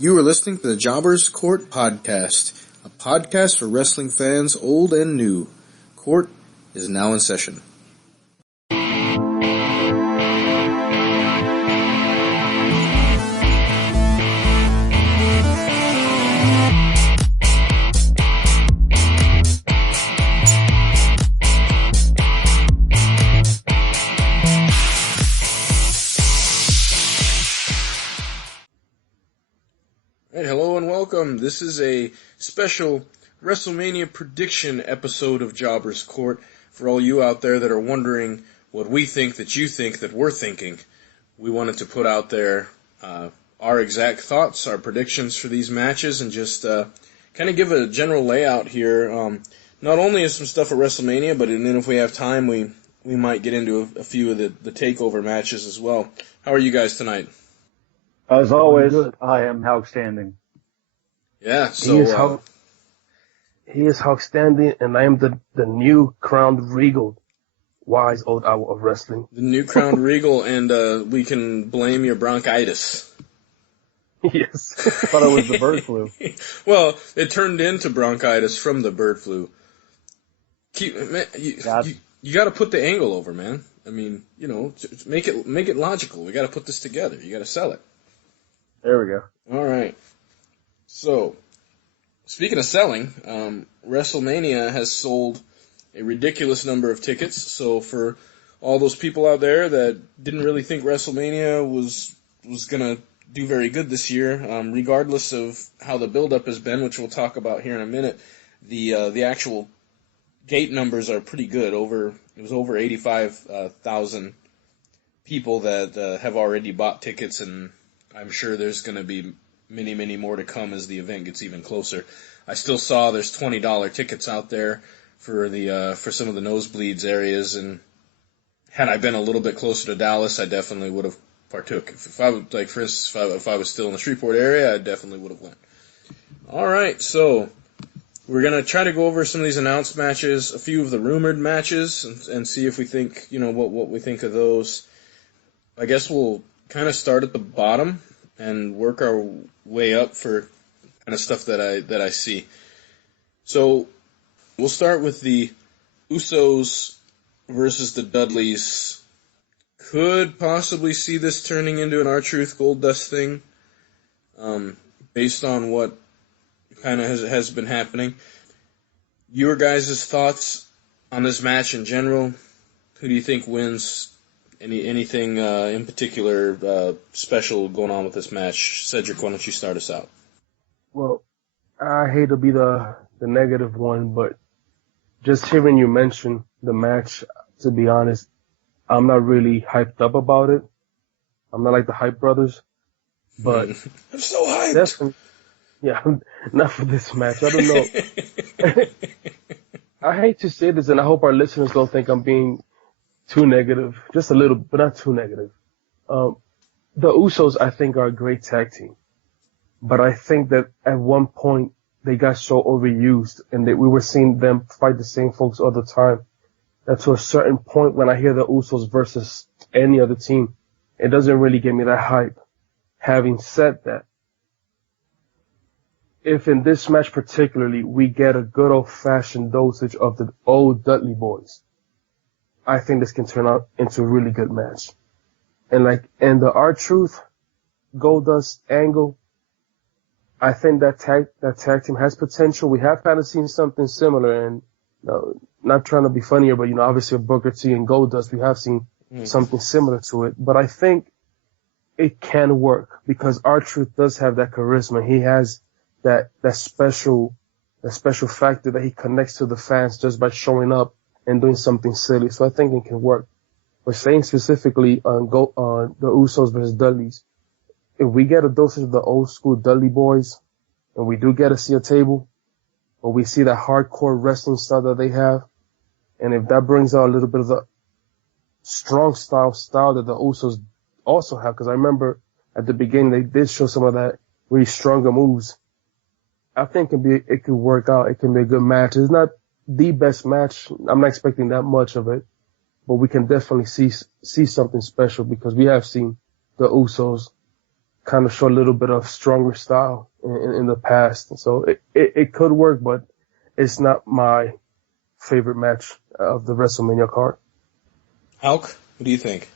You are listening to the Jobbers Court Podcast, a podcast for wrestling fans old and new. Court is now in session. Hello and welcome. This is a special WrestleMania prediction episode of Jobbers Court. For all you out there that are wondering what we think that you think that we're thinking, we wanted to put out there our exact thoughts, our predictions for these matches, and just kind of give a general layout here. Not only is some stuff at WrestleMania, but then if we have time, we might get into a few of the takeover matches as well. How are you guys tonight? As always, I am outstanding. Yeah, so... He is outstanding, and I am the new crowned regal, wise old owl of wrestling. The new crowned regal, and we can blame your bronchitis. Yes. I thought it was the bird flu. Well, it turned into bronchitis from the bird flu. You got to put the angle over, man. I mean, you know, make it logical. We got to put this together. You got to sell it. There we go. All right. So, speaking of selling, WrestleMania has sold a ridiculous number of tickets. So for all those people out there that didn't really think WrestleMania was going to do very good this year, regardless of how the build-up has been, which we'll talk about here in a minute, the actual gate numbers are pretty good. It was over 85,000 people that have already bought tickets, and I'm sure there's going to be many, many more to come as the event gets even closer. I still saw there's $20 tickets out there for some of the nosebleeds areas, and had I been a little bit closer to Dallas, I definitely would have partook. If I would, like, for instance, if I was still in the Shreveport area, I definitely would have went. All right, so we're gonna try to go over some of these announced matches, a few of the rumored matches, and see if we think, you know, what we think of those. I guess we'll kind of start at the bottom and work our way up for kind of stuff that I see. So we'll start with the Usos versus the Dudleys. Could possibly see this turning into an R-Truth Goldust thing, based on what kind of has been happening. Your guys' thoughts on this match in general? Who do you think wins? Anything in particular special going on with this match? Cedric, why don't you start us out? Well, I hate to be the negative one, but just hearing you mention the match, to be honest, I'm not really hyped up about it. I'm not like the Hype Brothers, but I'm so hyped. Yeah, not for this match. I don't know. I hate to say this, and I hope our listeners don't think I'm being too negative, just a little, but not too negative. The Usos, I think, are a great tag team, but I think that at one point they got so overused, and that we were seeing them fight the same folks all the time, that to a certain point when I hear the Usos versus any other team, it doesn't really get me that hype. Having said that, if in this match particularly we get a good old-fashioned dosage of the old Dudley boys, I think this can turn out into a really good match. And the R-Truth Goldust angle, I think that tag team has potential. We have kind of seen something similar, and not trying to be funnier, but obviously with Booker T and Goldust, we have seen something similar to it. But I think it can work because R-Truth does have that charisma. He has that special factor that he connects to the fans just by showing up and doing something silly. So I think it can work. But saying specifically on the Usos versus Dudleys, if we get a dosage of the old school Dudley boys, and we do get to see a table, or we see that hardcore wrestling style that they have, and if that brings out a little bit of the strong style that the Usos also have, because I remember at the beginning they did show some of that really stronger moves. I think it could work out. It can be a good match. It's not the best match. I'm not expecting that much of it, but we can definitely see something special because we have seen the Usos kind of show a little bit of stronger style in the past. So it could work, but it's not my favorite match of the WrestleMania card. Hulk, what do you think?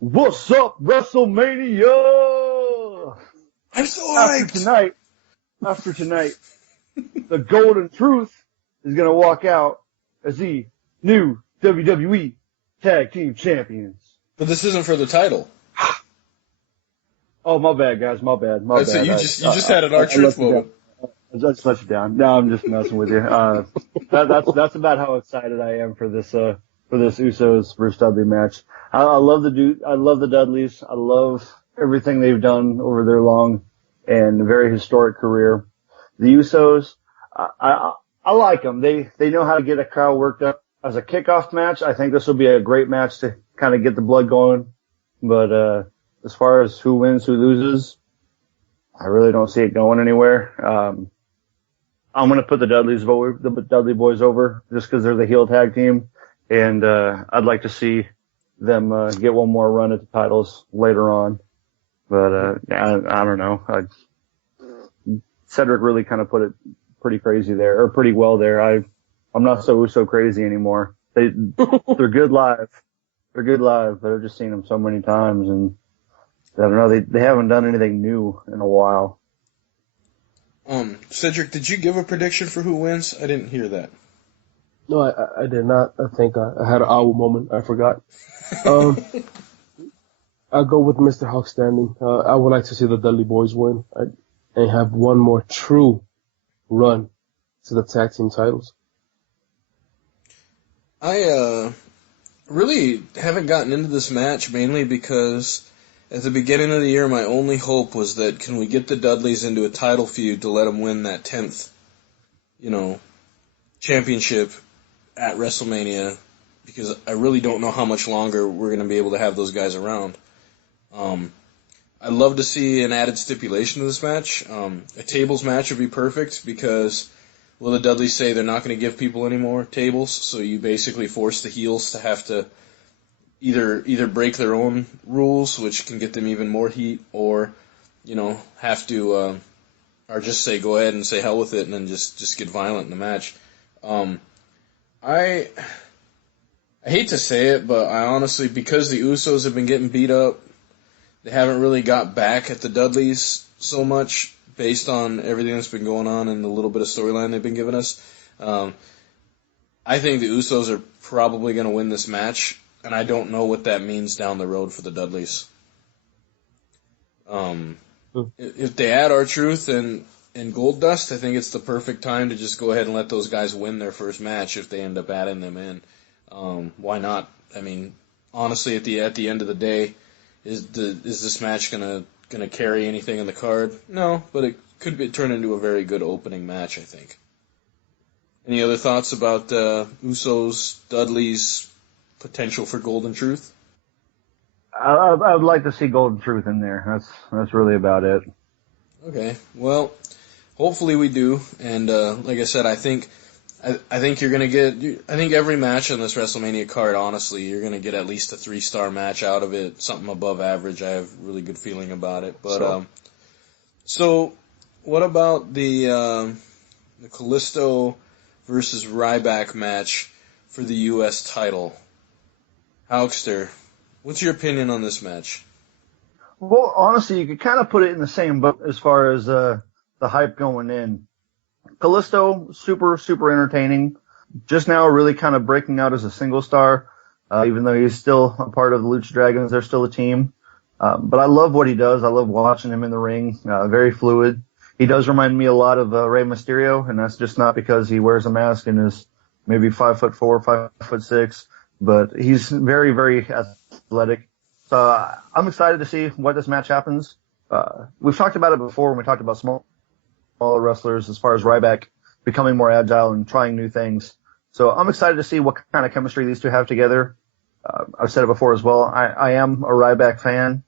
What's up, WrestleMania? I'm so hyped! After tonight, the Golden Truth is going to walk out as the new WWE Tag Team Champions. But this isn't for the title. Oh, my bad, guys. My bad. So you just had an R-Truth moment. I just let you down. No, I'm just messing with you. That's about how excited I am for this Usos versus Dudley match. I love the Dudleys. I love everything they've done over their long and very historic career. The Usos, I like them. They know how to get a crowd worked up. As a kickoff match, I think this will be a great match to kind of get the blood going. But as far as who wins, who loses, I really don't see it going anywhere. I'm going to put the Dudley Boys over just because they're the heel tag team. And I'd like to see them get one more run at the titles later on. But I don't know. Cedric really kind of put it pretty crazy there, or pretty well there. I'm not so crazy anymore. They're good live. They're good live, but I've just seen them so many times, and I don't know. They haven't done anything new in a while. Cedric, did you give a prediction for who wins? I didn't hear that. No, I did not. I think I had an owl moment. I forgot. I'll go with Mr. Hulk standing. I would like to see the Dudley Boys win and have one more true run to the tag team titles. I really haven't gotten into this match mainly because at the beginning of the year my only hope was that can we get the Dudleys into a title feud to let them win that 10th, championship at WrestleMania, because I really don't know how much longer we're going to be able to have those guys around. I'd love to see an added stipulation to this match. A tables match would be perfect because, well, the Dudleys say they're not going to give people any more tables, so you basically force the heels to have to either break their own rules, which can get them even more heat, or, have to, or just say go ahead and say hell with it and then just get violent in the match. I hate to say it, but I honestly, because the Usos have been getting beat up, they haven't really got back at the Dudleys so much based on everything that's been going on and the little bit of storyline they've been giving us. I think the Usos are probably going to win this match, and I don't know what that means down the road for the Dudleys. If they add R-Truth and Goldust, I think it's the perfect time to just go ahead and let those guys win their first match if they end up adding them in. Why not? I mean, honestly, at the end of the day, is this match gonna carry anything in the card? No, but it could turn into a very good opening match, I think. Any other thoughts about Usos, Dudley's potential for Golden Truth? I would like to see Golden Truth in there. That's really about it. Okay, well, hopefully we do. And like I said, I think you're gonna get. I think every match on this WrestleMania card, honestly, you're gonna get at least a 3-star match out of it, something above average. I have a really good feeling about it. But so what about the Kalisto versus Ryback match for the U.S. title? Hulkster, what's your opinion on this match? Well, honestly, you could kind of put it in the same boat as far as the hype going in. Kalisto, super entertaining. Just now really kind of breaking out as a single star, even though he's still a part of the Lucha Dragons. They're still a team. But I love what he does. I love watching him in the ring. Very fluid. He does remind me a lot of Rey Mysterio, and that's just not because he wears a mask and is maybe 5'4", 5'6", but he's very athletic. So I'm excited to see what this match happens. We've talked about it before when we talked about smaller wrestlers as far as Ryback becoming more agile and trying new things. So I'm excited to see what kind of chemistry these two have together. I've said it before as well. I am a Ryback fan.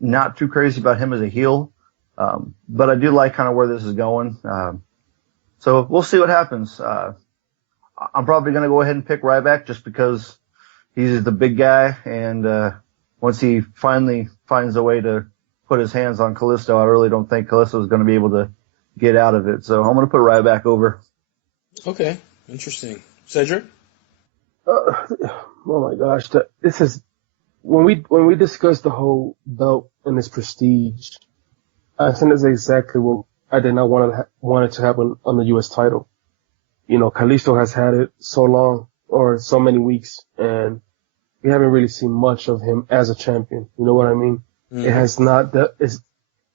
Not too crazy about him as a heel. But I do like kind of where this is going. So we'll see what happens. I'm probably going to go ahead and pick Ryback just because he's the big guy. And once he finally finds a way to put his hands on Kalisto, I really don't think Kalisto is going to be able to get out of it. So I'm going to put Ryback over. Okay, interesting. Cedric? Oh my gosh, this is when we discuss the whole belt and its prestige. I think that's exactly what I did not want it to happen on the U.S. title. You know, Kalisto has had it so long or so many weeks, and we haven't really seen much of him as a champion. You know what I mean? Mm. It has not. It's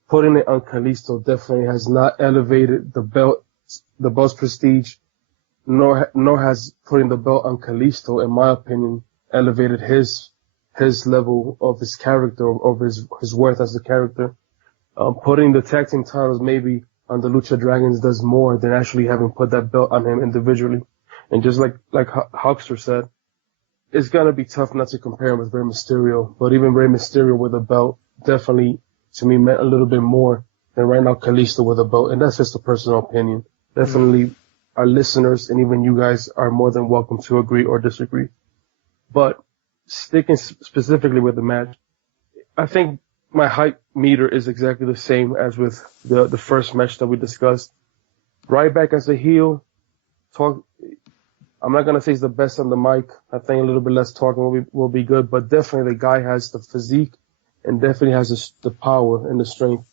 putting it on Kalisto definitely has not elevated the belt's prestige, nor has putting the belt on Kalisto, in my opinion, elevated his level of his character, of his worth as a character. Putting the tag team titles maybe on the Lucha Dragons does more than actually having put that belt on him individually. And just like Hulkster said, it's gonna be tough not to compare him with Rey Mysterio, but even Rey Mysterio with a belt definitely to me meant a little bit more than right now Kalisto with a belt, and that's just a personal opinion. Definitely our listeners and even you guys are more than welcome to agree or disagree. But sticking specifically with the match, I think my hype meter is exactly the same as with the first match that we discussed. Ryback as a heel, I'm not gonna say he's the best on the mic. I think a little bit less talking will be good, but definitely the guy has the physique and definitely has the power and the strength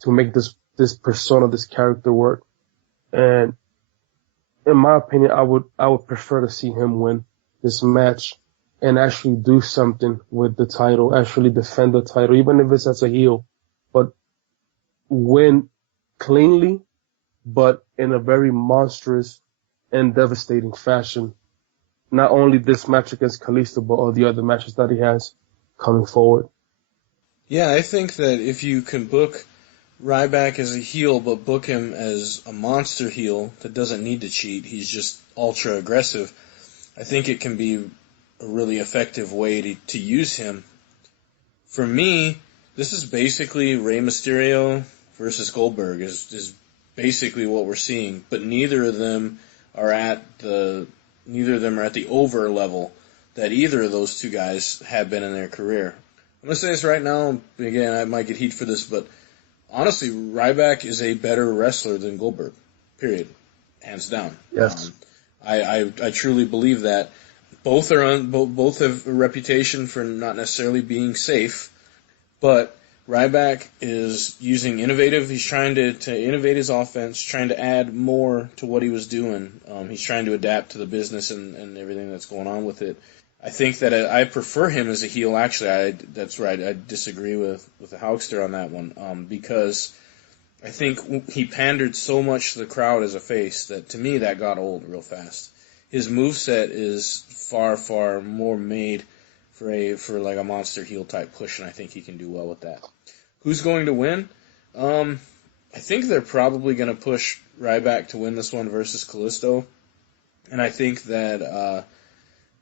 to make this persona, this character work. And in my opinion, I would prefer to see him win this match and actually do something with the title, actually defend the title, even if it's as a heel, but win cleanly, but in a very monstrous and devastating fashion. Not only this match against Kalisto, but all the other matches that he has coming forward. Yeah, I think that if you can book Ryback as a heel, but book him as a monster heel that doesn't need to cheat, he's just ultra aggressive, I think it can be a really effective way to use him. For me, this is basically Rey Mysterio versus Goldberg is basically what we're seeing, but neither of them are at the over level that either of those two guys have been in their career. I'm gonna say this right now. Again, I might get heat for this, but honestly, Ryback is a better wrestler than Goldberg. Period, hands down. Yes, I truly believe that. Both have a reputation for not necessarily being safe, but Ryback is using innovative. He's trying to innovate his offense, trying to add more to what he was doing. He's trying to adapt to the business and everything that's going on with it. I think that I prefer him as a heel. Actually, that's right. I disagree with the Hulkster on that one because I think he pandered so much to the crowd as a face that to me that got old real fast. His moveset is far more made for like a monster heel type push, and I think he can do well with that. Who's going to win? I think they're probably going to push Ryback to win this one versus Kalisto, and I think that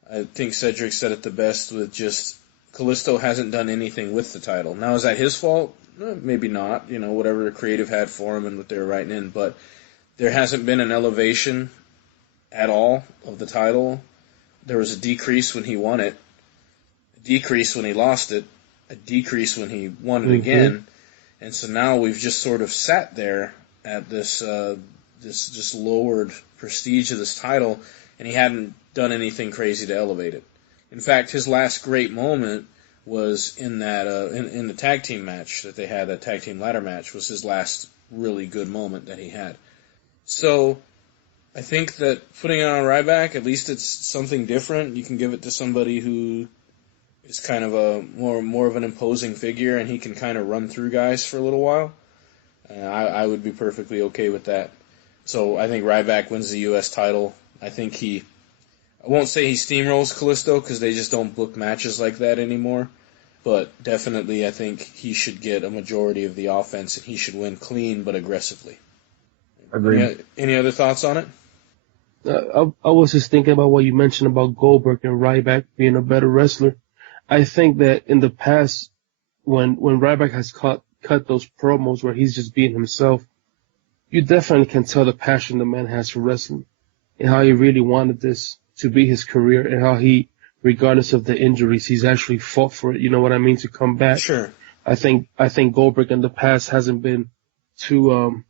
I think Cedric said it the best with just Kalisto hasn't done anything with the title. Now, is that his fault? Maybe not. You know, whatever the creative had for him and what they were writing in, but there hasn't been an elevation at all of the title. There was a decrease when he won it, a decrease when he lost it, a decrease when he won it again, and so now we've just sort of sat there at this just lowered prestige of this title, and he hadn't done anything crazy to elevate it. In fact, his last great moment was in that in the tag team match that they had, that tag team ladder match was his last really good moment that he had. So I think that putting it on Ryback, at least it's something different. You can give it to somebody who is kind of a more of an imposing figure, and he can kind of run through guys for a little while. I would be perfectly okay with that. So I think Ryback wins the U.S. title. I think I won't say he steamrolls Kalisto because they just don't book matches like that anymore. But definitely I think he should get a majority of the offense and he should win clean but aggressively. agreed. Any other thoughts on it? I was just thinking about what you mentioned about Goldberg and Ryback being a better wrestler. I think that in the past, when Ryback has cut those promos where he's just being himself, you definitely can tell the passion the man has for wrestling and how he really wanted this to be his career and how he, regardless of the injuries, he's actually fought for it. You know what I mean? To come back. Sure. I think Goldberg in the past hasn't been too,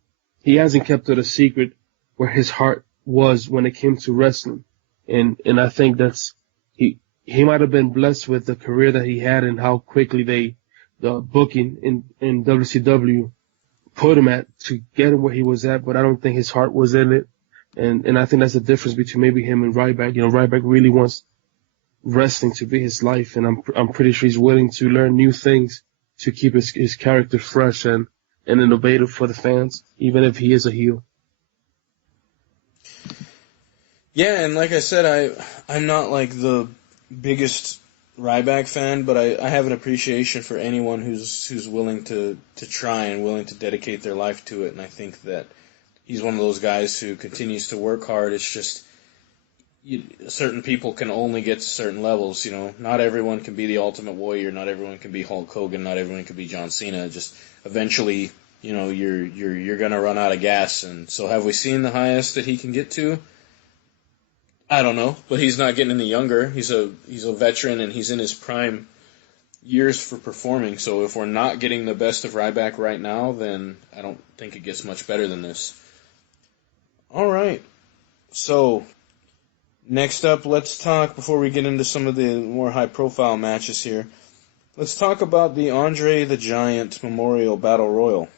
he hasn't kept it a secret where his heart was when it came to wrestling. And I think he might have been blessed with the career that he had and how quickly the booking in WCW put him at to get him where he was at, but I don't think his heart was in it. And I think that's the difference between maybe him and Ryback. You know, Ryback really wants wrestling to be his life, and I'm pretty sure he's willing to learn new things to keep his character fresh and innovative for the fans, even if he is a heel. Yeah, and like I said, I'm not like the biggest Ryback fan, but I have an appreciation for anyone who's willing to try and willing to dedicate their life to it, and I think that he's one of those guys who continues to work hard. It's just certain people can only get to certain levels. You know, not everyone can be the Ultimate Warrior, not everyone can be Hulk Hogan, not everyone can be John Cena. Just eventually, you know, you're gonna run out of gas. And so, have we seen the highest that he can get to? I don't know, but he's not getting any younger. He's a veteran, and he's in his prime years for performing. So if we're not getting the best of Ryback right now, then I don't think it gets much better than this. All right. So next up, let's talk, before we get into some of the more high-profile matches here, let's talk about the Andre the Giant Memorial Battle Royal.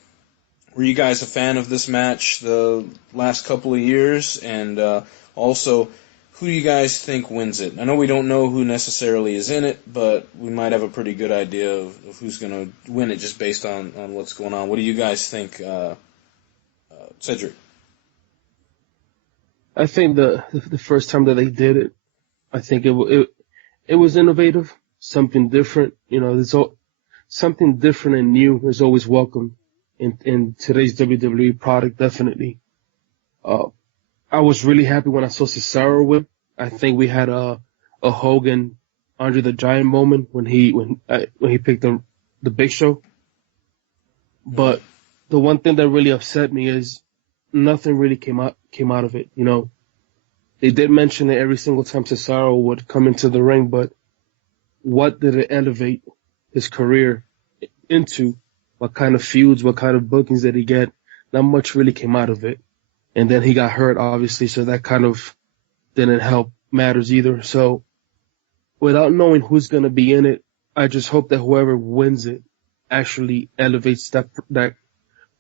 Were you guys a fan of this match the last couple of years? And also, who do you guys think wins it? I know we don't know who necessarily is in it, but we might have a pretty good idea of who's going to win it just based on what's going on. What do you guys think, Cedric? I think the first time that they did it, I think it was innovative, something different. You know, something different and new is always welcome in today's WWE product, definitely. I was really happy when I saw Cesaro win. I think we had a Hogan Andre the Giant moment when he picked the Big Show. But the one thing that really upset me is nothing really came out of it. You know, they did mention it every single time Cesaro would come into the ring, but what did it elevate his career into? What kind of feuds, what kind of bookings did he get? Not much really came out of it. And then he got hurt, obviously, so that kind of didn't help matters either. So without knowing who's going to be in it, I just hope that whoever wins it actually elevates that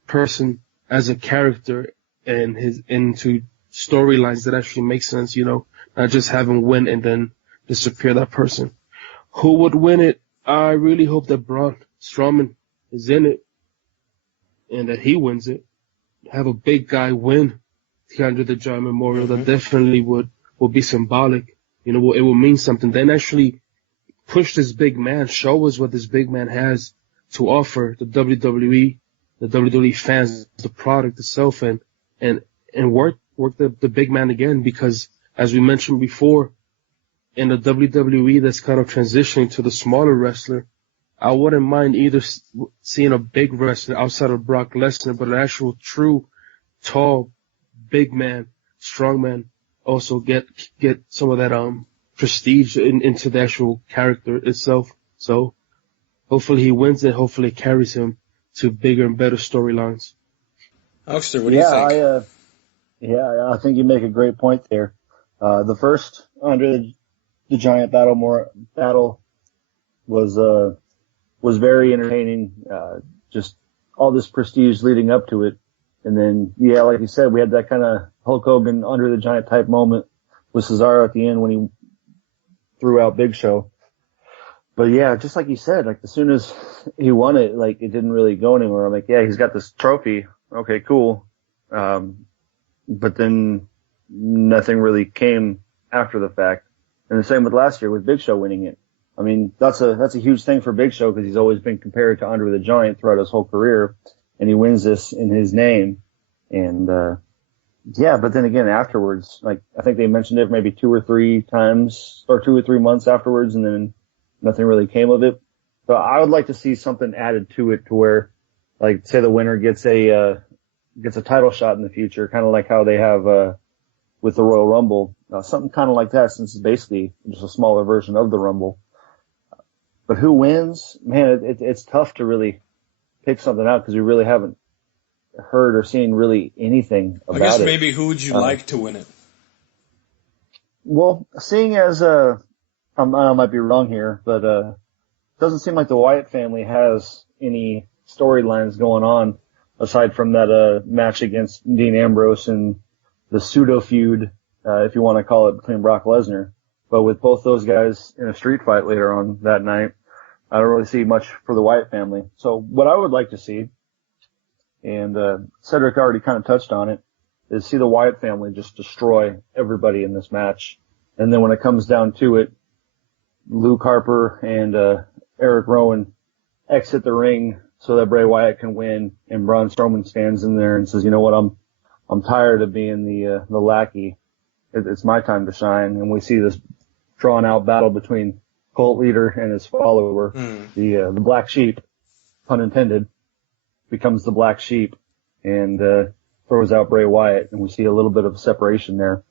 person as a character and into storylines that actually make sense, you know, not just have him win and then disappear that person. Who would win it? I really hope that Braun Strowman is in it and that he wins it. Have a big guy win the Andre the Giant Memorial. That definitely would be symbolic. You know, it will mean something. Then actually push this big man, show us what this big man has to offer the WWE fans, the product itself, and work the big man again, because as we mentioned before, in the WWE that's kind of transitioning to the smaller wrestler, I wouldn't mind either seeing a big wrestler outside of Brock Lesnar, but an actual true tall big man, strong man, also get some of that prestige into the actual character itself. So hopefully he wins it. Hopefully it carries him to bigger and better storylines. Huckster, what do you think? I think you make a great point there. The first Andre the Giant battle was very entertaining. Just all this prestige leading up to it. And then, yeah, like you said, we had that kind of Hulk Hogan Andre the Giant type moment with Cesaro at the end when he threw out Big Show. But yeah, just like you said, like as soon as he won it, like it didn't really go anywhere. I'm like, yeah, he's got this trophy. Okay, cool. But then nothing really came after the fact. And the same with last year with Big Show winning it. I mean, that's a huge thing for Big Show because he's always been compared to Andre the Giant throughout his whole career. And he wins this in his name. And, yeah, but then again, afterwards, like, I think they mentioned it maybe 2 or 3 times or 2 or 3 months afterwards, and then nothing really came of it. So I would like to see something added to it to where, like, say the winner gets a title shot in the future, kind of like how they have, with the Royal Rumble, something kind of like that, since it's basically just a smaller version of the Rumble. But who wins? Man, it's tough to really pick something out because we really haven't heard or seen really anything about it. I guess maybe who would you like to win it? Well, seeing as I might be wrong here, but it doesn't seem like the Wyatt family has any storylines going on aside from that match against Dean Ambrose and the pseudo feud, if you want to call it, between Brock Lesnar. But with both those guys in a street fight later on that night, I don't really see much for the Wyatt family. So what I would like to see, and Cedric already kind of touched on it, is see the Wyatt family just destroy everybody in this match. And then when it comes down to it, Luke Harper and Eric Rowan exit the ring so that Bray Wyatt can win, and Braun Strowman stands in there and says, you know what, I'm tired of being the lackey. It's my time to shine. And we see this drawn out battle between cult leader and his follower, the black sheep, pun intended, becomes the black sheep and throws out Bray Wyatt, and we see a little bit of separation there.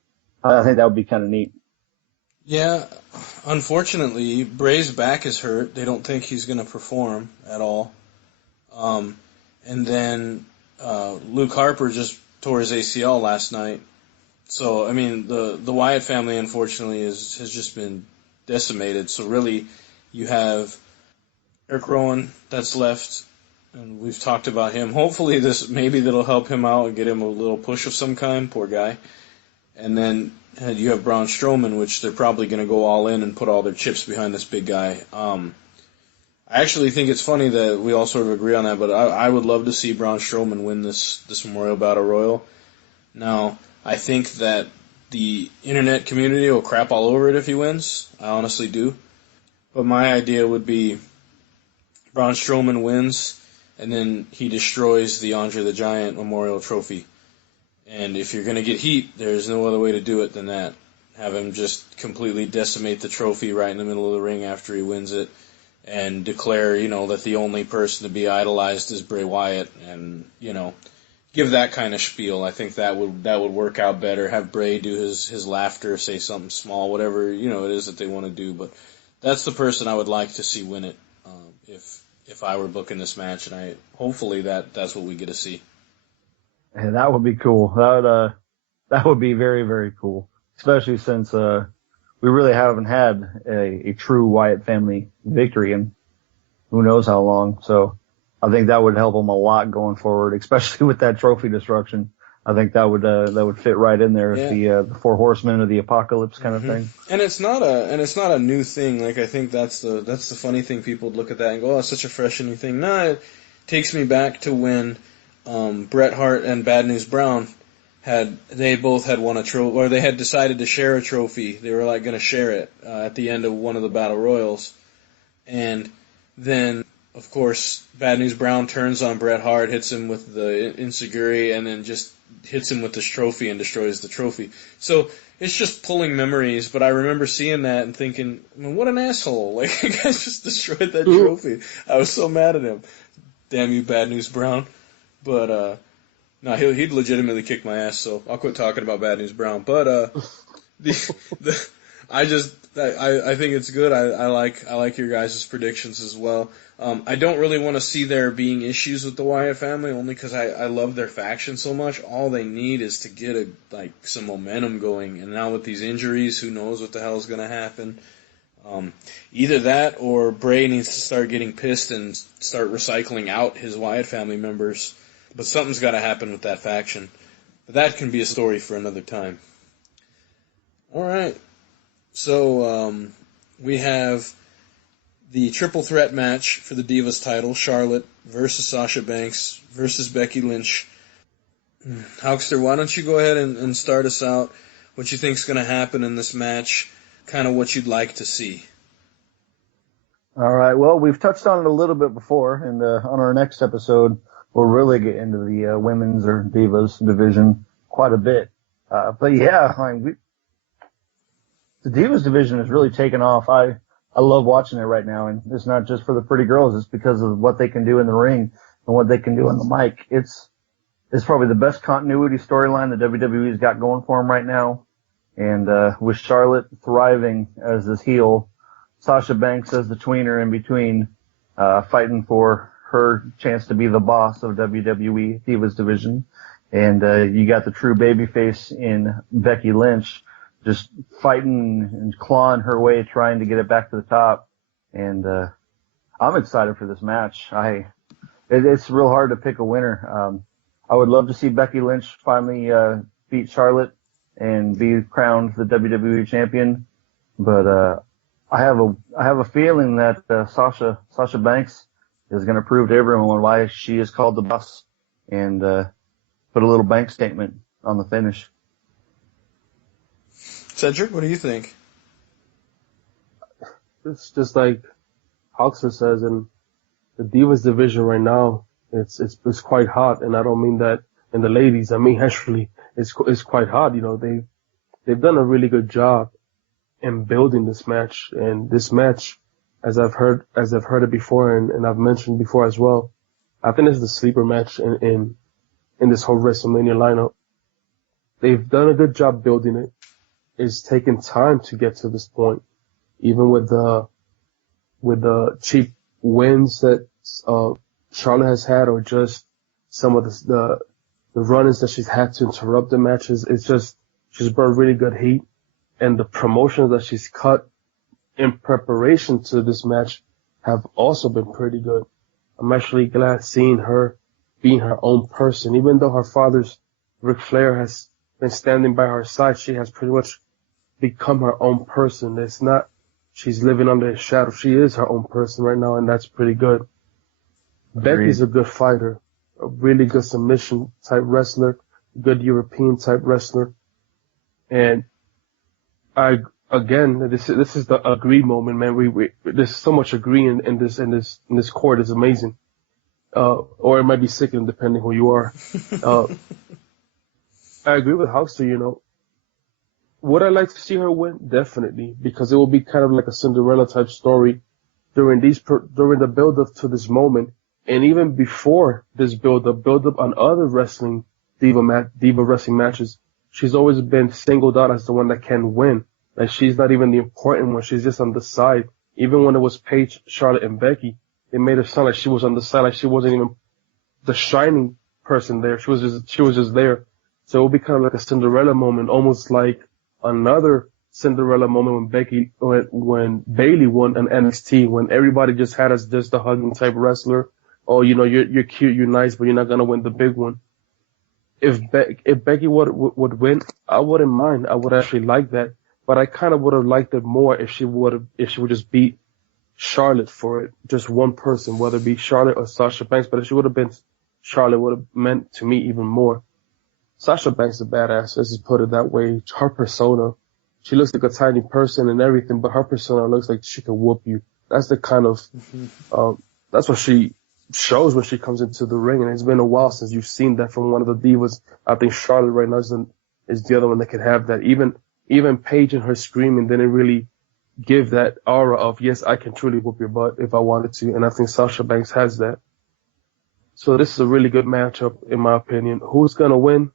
I think that would be kind of neat. Yeah, unfortunately, Bray's back is hurt. They don't think he's going to perform at all. And then Luke Harper just tore his ACL last night. So, I mean, the Wyatt family, unfortunately, has just been decimated. So really, you have Eric Rowan that's left, and we've talked about him. Hopefully maybe that'll help him out and get him a little push of some kind, poor guy. And then you have Braun Strowman, which they're probably going to go all in and put all their chips behind this big guy. I actually think it's funny that we all sort of agree on that, but I would love to see Braun Strowman win this Memorial Battle Royal. Now, I think that the internet community will crap all over it if he wins. I honestly do. But my idea would be Braun Strowman wins, and then he destroys the Andre the Giant Memorial Trophy. And if you're going to get heat, there's no other way to do it than that. Have him just completely decimate the trophy right in the middle of the ring after he wins it, and declare, that the only person to be idolized is Bray Wyatt, and, give that kind of spiel. I think that would work out better. Have Bray do his laughter, say something small, whatever, it is that they want to do. But that's the person I would like to see win it, if I were booking this match, and hopefully that's what we get to see. Yeah, that would be cool. That would be very, very cool, especially since we really haven't had a true Wyatt family victory in who knows how long. So I think that would help them a lot going forward, especially with that trophy destruction. I think that would fit right in there with the Four Horsemen of the Apocalypse kind of thing. And it's not a new thing. Like, I think that's the funny thing. People would look at that and go, "Oh, it's such a fresh and new thing." No, it takes me back to when Bret Hart and Bad News Brown both had won a trophy, or they had decided to share a trophy. They were going to share it at the end of one of the Battle Royals, and then of course Bad News Brown turns on Bret Hart, hits him with the Insiguri, and then just hits him with this trophy and destroys the trophy. So it's just pulling memories, but I remember seeing that and thinking, what an asshole! Like, you guys just destroyed that trophy. I was so mad at him. Damn you, Bad News Brown. But no, he'd legitimately kick my ass, so I'll quit talking about Bad News Brown. But I think it's good. I like your guys' predictions as well. I don't really want to see there being issues with the Wyatt family, only because I love their faction so much. All they need is to get some momentum going, and now with these injuries, who knows what the hell is going to happen. Either that, or Bray needs to start getting pissed and start recycling out his Wyatt family members. But something's got to happen with that faction. But that can be a story for another time. All right. So we have the triple threat match for the Divas title: Charlotte versus Sasha Banks versus Becky Lynch. Hawkster, why don't you go ahead and start us out? What you think's going to happen in this match? Kind of what you'd like to see. All right. Well, we've touched on it a little bit before, and on our next episode, we'll really get into the women's or Divas division quite a bit. But yeah, the Divas division has really taken off. I love watching it right now, and it's not just for the pretty girls. It's because of what they can do in the ring and what they can do on the mic. It's probably the best continuity storyline that WWE's got going for them right now. And with Charlotte thriving as this heel, Sasha Banks as the tweener in between, fighting for her chance to be the boss of WWE Divas division. And you got the true babyface in Becky Lynch, just fighting and clawing her way, trying to get it back to the top. And I'm excited for this match. It's real hard to pick a winner. I would love to see Becky Lynch finally beat Charlotte and be crowned the WWE champion, but I have a feeling that Sasha Banks is going to prove to everyone why she is called the boss, and put a little bank statement on the finish. Cedric, what do you think? It's just like Huxer says, in the Divas division right now, it's quite hot, and I don't mean that in the ladies. I mean actually, it's quite hot. You know, they've done a really good job in building this match, and this match, as I've heard it before, and I've mentioned before as well, I think it's the sleeper match in this whole WrestleMania lineup. They've done a good job building it. It's taken time to get to this point, even with the cheap wins that Charlotte has had, or just some of the run-ins that she's had to interrupt the matches. It's just she's brought really good heat, and the promotions that she's cut in preparation to this match have also been pretty good. I'm actually glad seeing her being her own person. Even though her father's Ric Flair has been standing by her side, she has pretty much become her own person. It's not she's living under his shadow. She is her own person right now, and that's pretty good. Agreed. Becky's a good fighter, a really good submission type wrestler, good European type wrestler. And this is the agree moment, man. There's so much agreeing in this court. It's amazing. Or it might be sickening depending who you are. I agree with Huxter, you know. Would I like to see her win? Definitely, because it will be kind of like a Cinderella type story during the build up to this moment. And even before this build up on other wrestling diva wrestling matches, she's always been singled out as the one that can win. Like, she's not even the important one. She's just on the side. Even when it was Paige, Charlotte, and Becky, they made her sound like she was on the side, like she wasn't even the shining person there. She was just there. So it will be kind of like a Cinderella moment, almost like another Cinderella moment when Bayley won an NXT, when everybody just had us just a hugging type wrestler. Oh, you know, you're cute, you're nice, but you're not gonna win the big one. If Becky would win, I wouldn't mind. I would actually like that. But I kind of would have liked it more if she would just beat Charlotte for it. Just one person, whether it be Charlotte or Sasha Banks. But if she would have been Charlotte, would have meant to me even more. Sasha Banks is a badass, let's just put it that way. Her persona, she looks like a tiny person and everything, but her persona looks like she can whoop you. That's the kind of, that's what she shows when she comes into the ring. And it's been a while since you've seen that from one of the divas. I think Charlotte right now is the other one that can have that. Even Paige and her screaming didn't really give that aura of, yes, I can truly whoop your butt if I wanted to. And I think Sasha Banks has that. So this is a really good matchup, in my opinion. Who's going to win?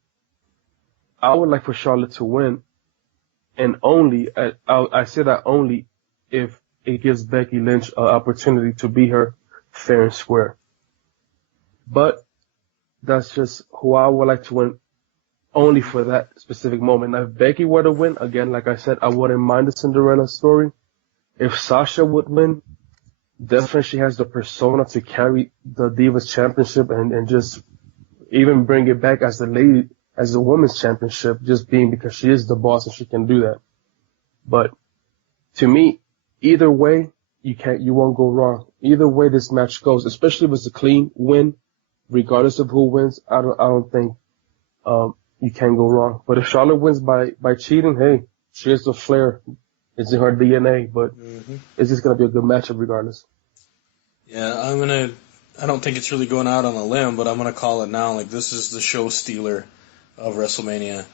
I would like for Charlotte to win. And I say that only if it gives Becky Lynch an opportunity to beat her fair and square. But that's just who I would like to win, only for that specific moment. Now, if Becky were to win, again, like I said, I wouldn't mind the Cinderella story. If Sasha would win, definitely she has the persona to carry the Divas Championship and just even bring it back as the Women's Championship, just being because she is the boss and she can do that. But to me, either way, you won't go wrong. Either way this match goes, especially if it's a clean win, regardless of who wins, I don't think you can go wrong. But if Charlotte wins by cheating, hey, she has the flair. It's in her DNA, but it's just gonna be a good matchup regardless. Yeah, I don't think it's really going out on a limb, but I'm gonna call it now. Like, this is the show stealer of WrestleMania.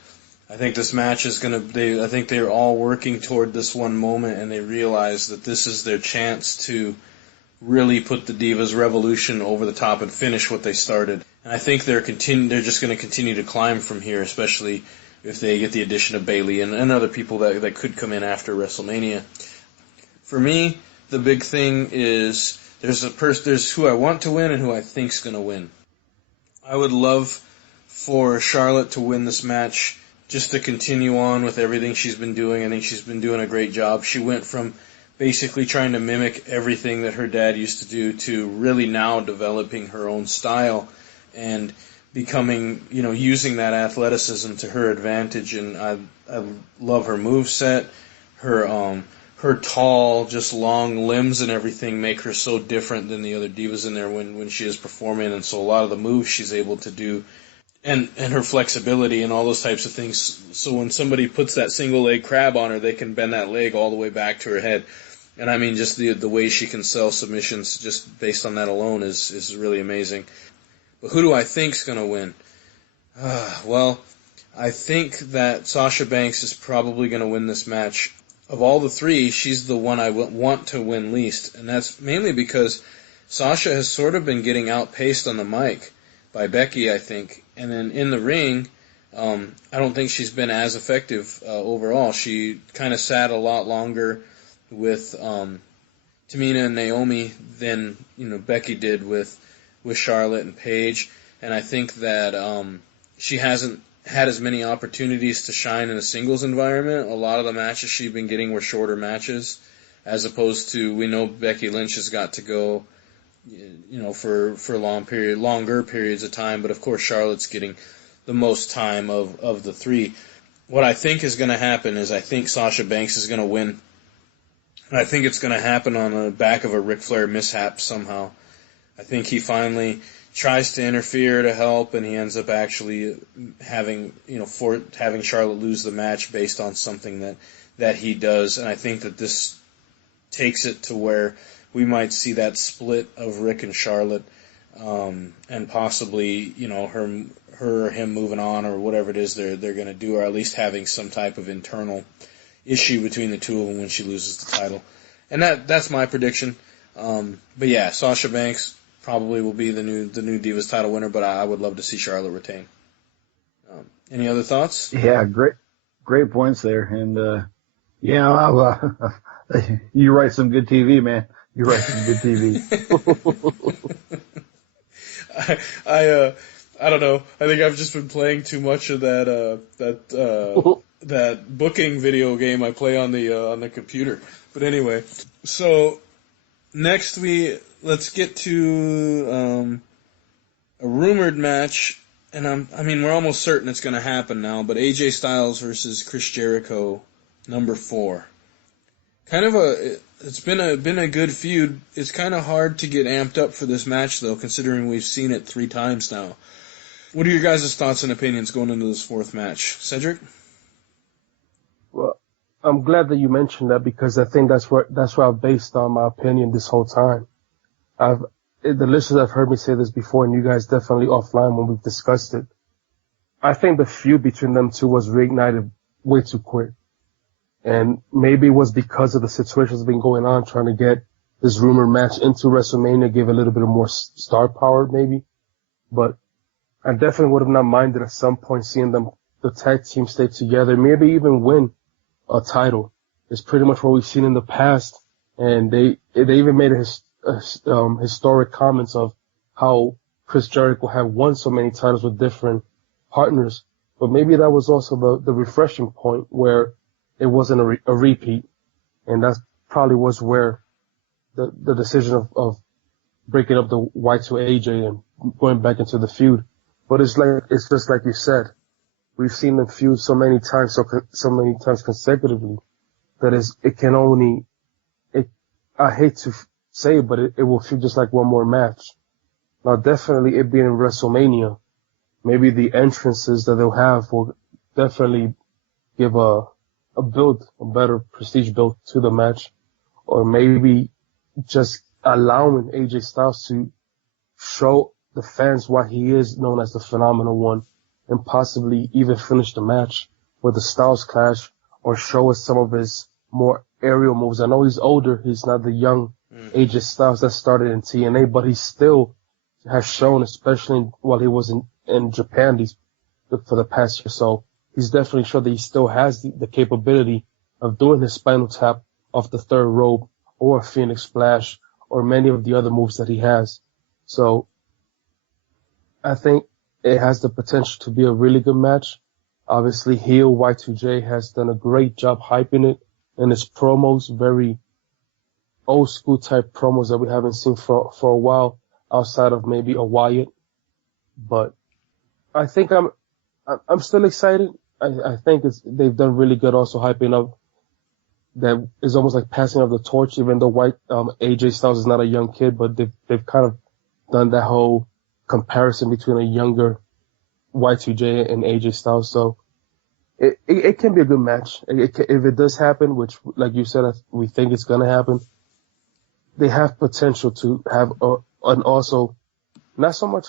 I think this match is I think they're all working toward this one moment, and they realize that this is their chance to really put the Divas Revolution over the top and finish what they started. And I think they're just going to continue to climb from here, especially if they get the addition of Bayley and other people that could come in after WrestleMania. For me, the big thing is there's who I want to win and who I think's going to win. I would love for Charlotte to win this match just to continue on with everything she's been doing. I think she's been doing a great job. She went from basically trying to mimic everything that her dad used to do to really now developing her own style and becoming, using that athleticism to her advantage. And I love her moveset. Her tall, just long limbs and everything make her so different than the other divas in there when she is performing. And so a lot of the moves she's able to do, and her flexibility and all those types of things. So when somebody puts that single leg crab on her, they can bend that leg all the way back to her head. And I mean, just the way she can sell submissions just based on that alone is really amazing. But who do I think's going to win? Well, I think that Sasha Banks is probably going to win this match. Of all the three, she's the one I want to win least. And that's mainly because Sasha has sort of been getting outpaced on the mic by Becky, I think. And then in the ring, I don't think she's been as effective overall. She kind of sat a lot longer with Tamina and Naomi than Becky did with Charlotte and Paige. And I think that she hasn't had as many opportunities to shine in a singles environment. A lot of the matches she's been getting were shorter matches, as opposed to, we know Becky Lynch has got to go, for longer periods of time. But of course, Charlotte's getting the most time of the three. What I think is going to happen is I think Sasha Banks is going to win. And I think it's going to happen on the back of a Ric Flair mishap somehow. I think he finally tries to interfere to help, and he ends up actually having Charlotte lose the match based on something that he does. And I think that this takes it to where we might see that split of Rick and Charlotte, and possibly, her or him moving on or whatever it is they're going to do, or at least having some type of internal issue between the two of them when she loses the title. And that's my prediction. But yeah, Sasha Banks probably will be the new Divas title winner, but I would love to see Charlotte retain. Any other thoughts? Yeah, great points there. And you write some good TV, man. You write some good TV. I don't know. I think I've just been playing too much of that booking video game I play on the computer. But anyway, so next let's get to a rumored match, and we're almost certain it's going to happen now. But AJ Styles versus Chris Jericho, number 4. It's been a good feud. It's kind of hard to get amped up for this match though, considering we've seen it 3 times now. What are your guys' thoughts and opinions going into this 4th match, Cedric? Well, I'm glad that you mentioned that, because I think that's where I've based on my opinion this whole time. The listeners have heard me say this before, and you guys definitely offline when we've discussed it. I think the feud between them two was reignited way too quick. And maybe it was because of the situations been going on, trying to get this rumored match into WrestleMania, give a little bit of more star power maybe. But I definitely would have not minded at some point seeing them, the tag team, stay together, maybe even win a title. It's pretty much what we've seen in the past. And they even made historic comments of how Chris Jericho had won so many titles with different partners. But maybe that was also the refreshing point where it wasn't a repeat. And that probably was where the decision of breaking up the Y2AJ and going back into the feud. But it's just like you said. We've seen them feud so many times consecutively that I hate to say it, but it will feel just like one more match. Now, definitely it being in WrestleMania, maybe the entrances that they'll have will definitely give a better prestige build to the match, or maybe just allowing AJ Styles to show the fans why he is known as the Phenomenal One, and possibly even finish the match with a Styles clash, or show us some of his more aerial moves. I know he's older, he's not the young AJ Styles that started in TNA, but he still has shown, especially while he was in Japan for the past year. So he's definitely shown that he still has the capability of doing his spinal tap off the third rope, or a Phoenix Splash or many of the other moves that he has. So I think it has the potential to be a really good match. Obviously, heel Y2J has done a great job hyping it, and his promos, very old school type promos that we haven't seen for a while, outside of maybe a Wyatt. But I think I'm still excited. I think they've done really good also hyping up that is almost like passing of the torch, even though AJ Styles is not a young kid, but they've kind of done that whole comparison between a younger Y2J and AJ Styles. So it can be a good match. If it does happen, which, like you said, we think it's going to happen, they have potential to have an also not so much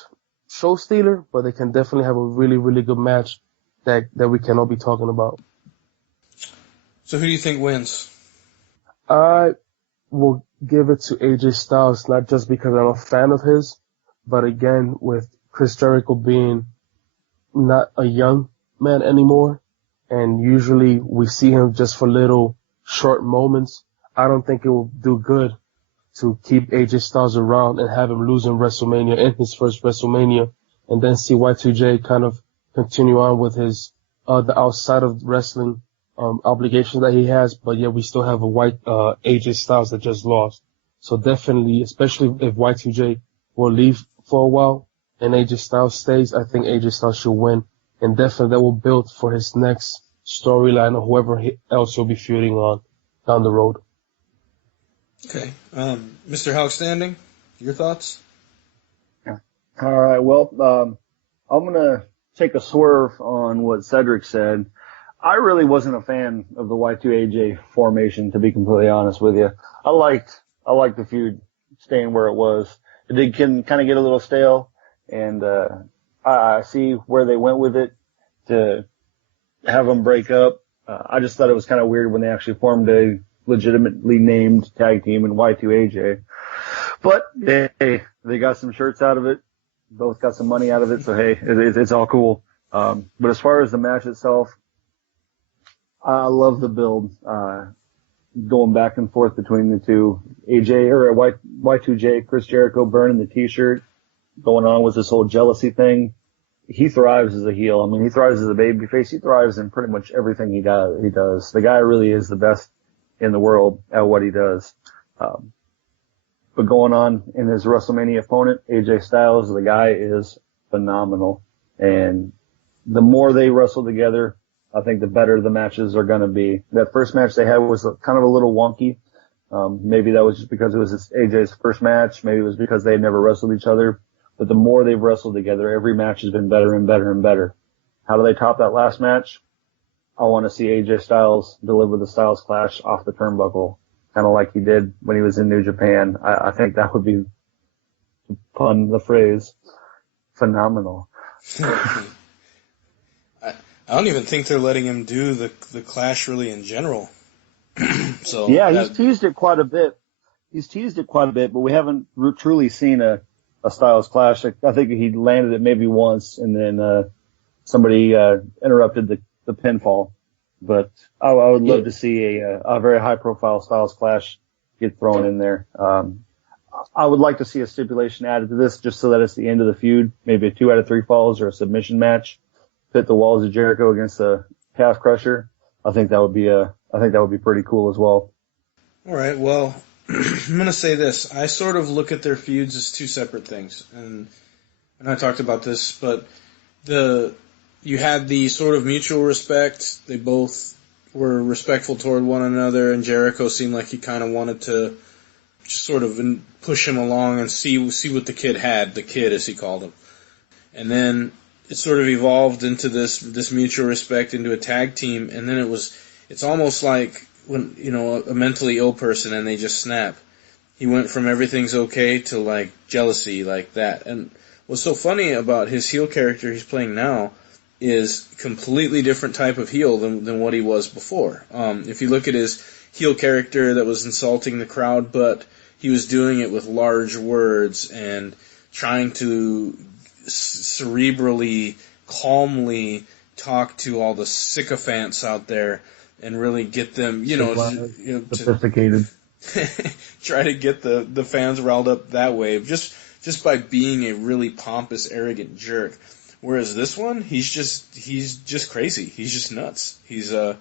show stealer, but they can definitely have a really, really good match that we can all be talking about. So who do you think wins? I will give it to AJ Styles, not just because I'm a fan of his, but again, with Chris Jericho being not a young man anymore, and usually we see him just for little short moments, I don't think it will do good to keep AJ Styles around and have him lose in WrestleMania, in his first WrestleMania, and then see Y2J kind of continue on with his the outside of wrestling obligation that he has, but yet we still have a white AJ Styles that just lost. So definitely, especially if Y2J will leave for a while and AJ Styles stays, I think AJ Styles should win, and definitely that will build for his next storyline or whoever else he'll be feuding on down the road. Okay. Mr. Hogstanding, your thoughts? All right. Well, I'm gonna take a swerve on what Cedric said. I really wasn't a fan of the Y2AJ formation, to be completely honest with you. I liked the feud staying where it was. It did kind of get a little stale, and I see where they went with it to have them break up. I just thought it was kind of weird when they actually formed a legitimately named tag team in Y2AJ. But they got some shirts out of it. Both got some money out of it, so hey, it's all cool. But as far as the match itself, I love the build, going back and forth between the two. Y2J, Chris Jericho burning the t-shirt, going on with this whole jealousy thing. He thrives as a heel. I mean, he thrives as a babyface. He thrives in pretty much everything he does. The guy really is the best in the world at what he does. But going on in his WrestleMania opponent, AJ Styles, the guy is phenomenal. And the more they wrestle together, I think the better the matches are going to be. That first match they had was kind of a little wonky. Maybe that was just because it was AJ's first match. Maybe it was because they had never wrestled each other. But the more they've wrestled together, every match has been better and better and better. How do they top that last match? I want to see AJ Styles deliver the Styles Clash off the turnbuckle, kind of like he did when he was in New Japan. I think that would be, to pun the phrase, phenomenal. I don't even think they're letting him do the Clash really in general. So yeah, he's teased it quite a bit. But we haven't truly seen a Styles Clash. I think he landed it maybe once, and then somebody interrupted the pinfall. But I would love to see a very high profile Styles Clash get thrown in there. I would like to see a stipulation added to this just so that it's the end of the feud, maybe a 2 out of 3 falls or a submission match. Pit the walls of Jericho against the Calf Crusher. I think that would be pretty cool as well. All right. Well, I'm gonna say this. I sort of look at their feuds as two separate things, and I talked about this, but you had the sort of mutual respect. They both were respectful toward one another, and Jericho seemed like he kind of wanted to just sort of push him along and see what the kid had, the kid as he called him. And then it sort of evolved into this mutual respect into a tag team, and then it's almost like when, a mentally ill person and they just snap. He went from everything's okay to like jealousy like that. And what's so funny about his heel character he's playing now is completely different type of heel than what he was before. If you look at his heel character, that was insulting the crowd, but he was doing it with large words and trying to cerebrally, calmly talk to all the sycophants out there and really get them, sophisticated. try to get the fans riled up that way, just by being a really pompous, arrogant jerk. Whereas this one, he's just crazy. He's just nuts. He's a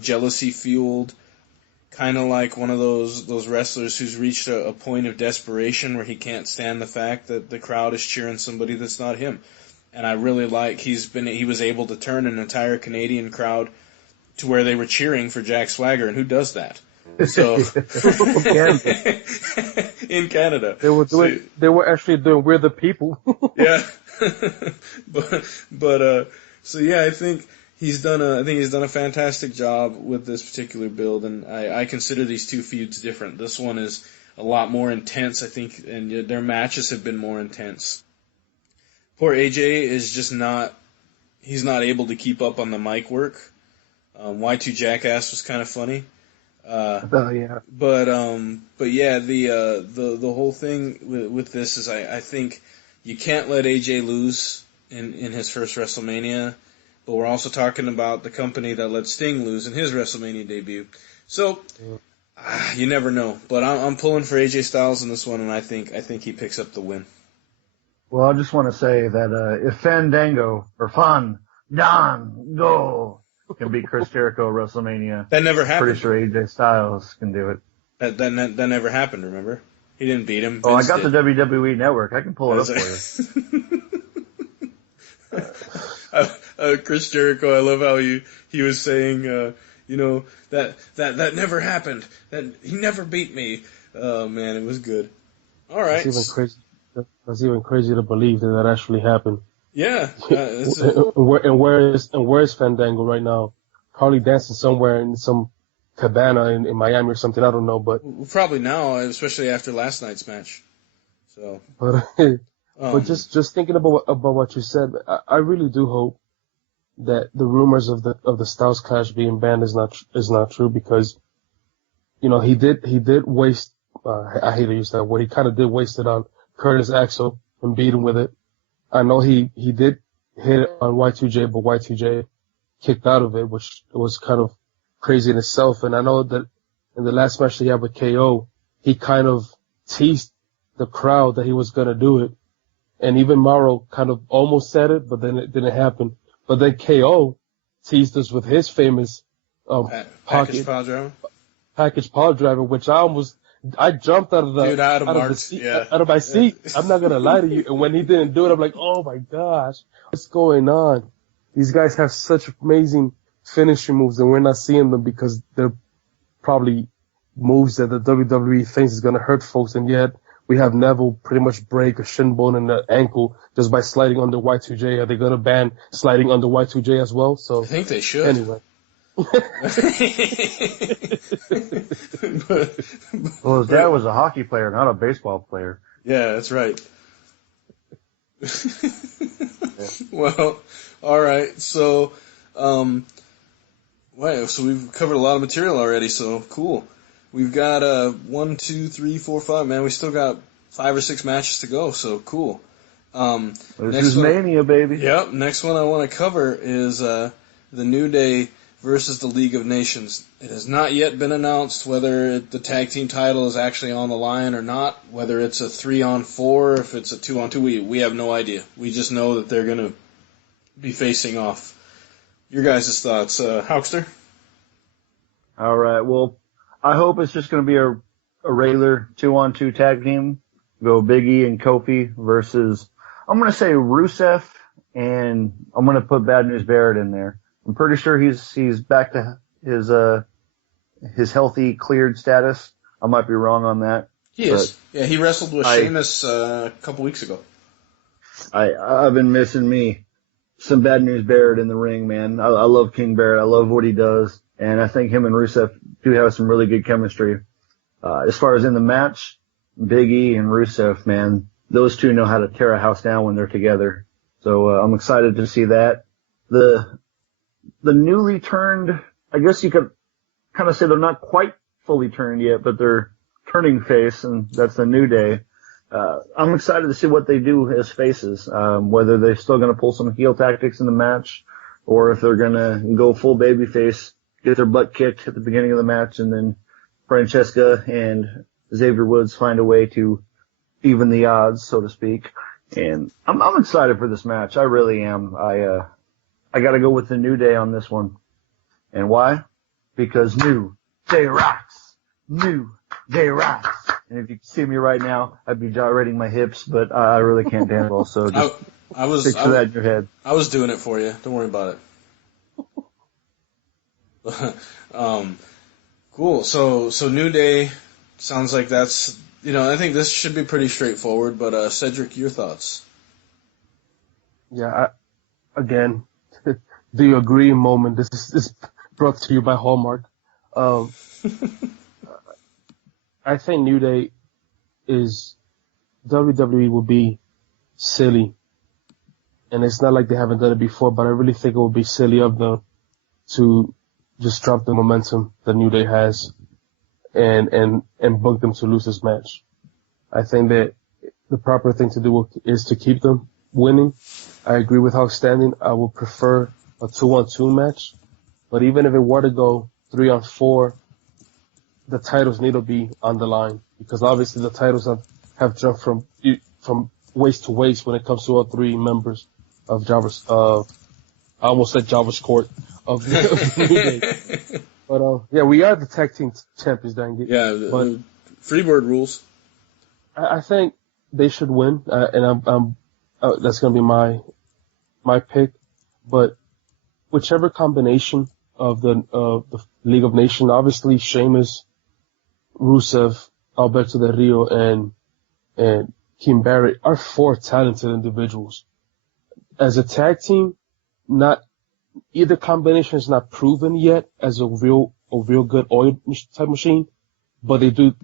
jealousy fueled, kind of like one of those wrestlers who's reached a point of desperation where he can't stand the fact that the crowd is cheering somebody that's not him. And I really like he was able to turn an entire Canadian crowd to where they were cheering for Jack Swagger, and who does that? So in Canada, they were actually doing We're the People. Yeah, but so yeah, I think he's done a fantastic job with this particular build, and I consider these two feuds different. This one is a lot more intense, I think, and their matches have been more intense. Poor AJ is just he's not able to keep up on the mic work. Y2 Jackass was kind of funny. Yeah. But yeah, the whole thing with this is I think you can't let AJ lose in his first WrestleMania, but we're also talking about the company that let Sting lose in his WrestleMania debut. So you never know. But I'm pulling for AJ Styles in this one, and I think he picks up the win. Well, I just want to say that if Fandango or Fandango can beat Chris Jericho at WrestleMania, that never happened. Pretty sure AJ Styles can do it. That never happened. Remember, he didn't beat him. Oh, Vince I got the WWE Network. I can pull it up for you. Chris Jericho, I love how he was saying, that never happened. That he never beat me. Oh man, it was good. All right. That's even crazy to believe that actually happened. Yeah. And where is Fandango right now? Probably dancing somewhere in some cabana in Miami or something. I don't know, but probably now, especially after last night's match. So, but just thinking about what you said, I really do hope that the rumors of the Styles Clash being banned is not true, because he did waste. I hate to use that word. He kind of did waste it on Curtis Axel and beat him with it. I know he did hit it on Y2J, but Y2J kicked out of it, which was kind of crazy in itself. And I know that in the last match that he had with KO, he kind of teased the crowd that he was going to do it. And even Mauro kind of almost said it, but then it didn't happen. But then KO teased us with his famous package pile driver, which I jumped out of my seat. I'm not gonna lie to you. And when he didn't do it, I'm like, oh my gosh, what's going on? These guys have such amazing finishing moves, and we're not seeing them because they're probably moves that the WWE thinks is gonna hurt folks, and yet we have Neville pretty much break a shin bone and an ankle just by sliding under Y2J. Are they gonna ban sliding under Y2J as well? So I think they should. Anyway. Well, his dad was a hockey player, not a baseball player. Yeah, that's right. Well, all right. So, wow. So we've covered a lot of material already. So cool. We've got 1, 2, 3, 4, 5. Man, we still got 5 or 6 matches to go. So cool. This is Mania, baby. Yep. Next one I want to cover is the New Day versus the League of Nations. It has not yet been announced whether the tag team title is actually on the line or not, whether it's a 3-on-4, if it's a 2-on-2, we have no idea. We just know that they're going to be facing off. Your guys' thoughts, Hawkster? All right, well, I hope it's just going to be a regular 2-on-2 tag team. Go Big E and Kofi versus, I'm going to say Rusev, and I'm going to put Bad News Barrett in there. I'm pretty sure he's back to his healthy, cleared status. I might be wrong on that. He is. Yeah, he wrestled with Sheamus a couple weeks ago. I've been missing some Bad News Barrett in the ring, man. I love King Barrett. I love what he does. And I think him and Rusev do have some really good chemistry. As far as in the match, Big E and Rusev, man, those two know how to tear a house down when they're together. So I'm excited to see that. The newly turned, I guess you could kind of say they're not quite fully turned yet, but they're turning face, and that's the New Day. I'm excited to see what they do as faces, whether they're still going to pull some heel tactics in the match, or if they're going to go full babyface, get their butt kicked at the beginning of the match, and then Francesca and Xavier Woods find a way to even the odds, so to speak. And I'm excited for this match. I really am. I got to go with the New Day on this one. And why? Because New Day rocks. New Day rocks. And if you could see me right now, I'd be gyrating my hips, but I really can't dance well. So just picture that in your head. I was doing it for you. Don't worry about it. Cool. So New Day sounds like that's, I think this should be pretty straightforward. But Cedric, your thoughts? Yeah. Again, do you agree moment? This is brought to you by Hallmark. I think New Day WWE will be silly. And it's not like they haven't done it before, but I really think it would be silly of them to just drop the momentum that New Day has and book them to lose this match. I think that the proper thing to do is to keep them winning. I agree with Outstanding. I would prefer a 2-on-2 match. But even if it were to go 3-on-4, the titles need to be on the line, because obviously the titles have jumped from waist to waist when it comes to all three members of Java's, I almost said Java's Court of New Day. But, yeah, we are the tag team champions, dang it. Yeah, but Freebird rules. I think they should win, and that's gonna be my pick. But whichever combination of the League of Nations, obviously Sheamus, Rusev, Alberto Del Rio, and Kim Barrett are four talented individuals. As a tag team, either combination is not proven yet as a real good oil type machine, but they do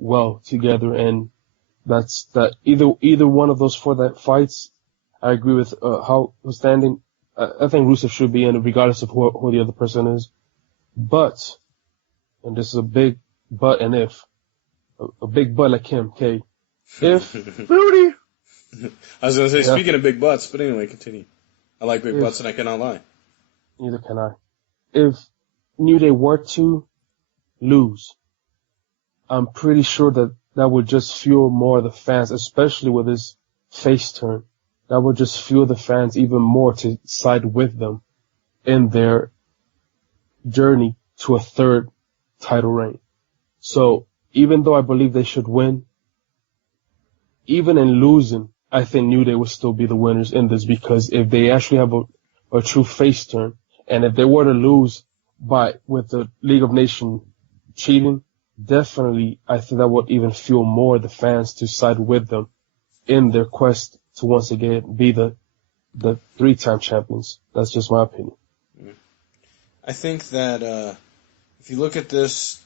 well together, and that's that. Either one of those four that fights, I agree with how was standing. I think Rusev should be in, regardless of who the other person is. But, and this is a big but and if, a big but like Kim K. If Booty. I was gonna say, speaking of big butts, but anyway, continue. I like big butts, and I cannot lie. Neither can I. If New Day were to lose, I'm pretty sure that would just fuel more of the fans, especially with this face turn. That would just fuel the fans even more to side with them in their journey to a third title reign. So even though I believe they should win, even in losing, I think New Day will still be the winners in this, because if they actually have a true face turn, and if they were to lose with the League of Nations cheating, definitely I think that would even fuel more the fans to side with them in their quest to once again be the 3-time champions. That's just my opinion. I think that if you look at this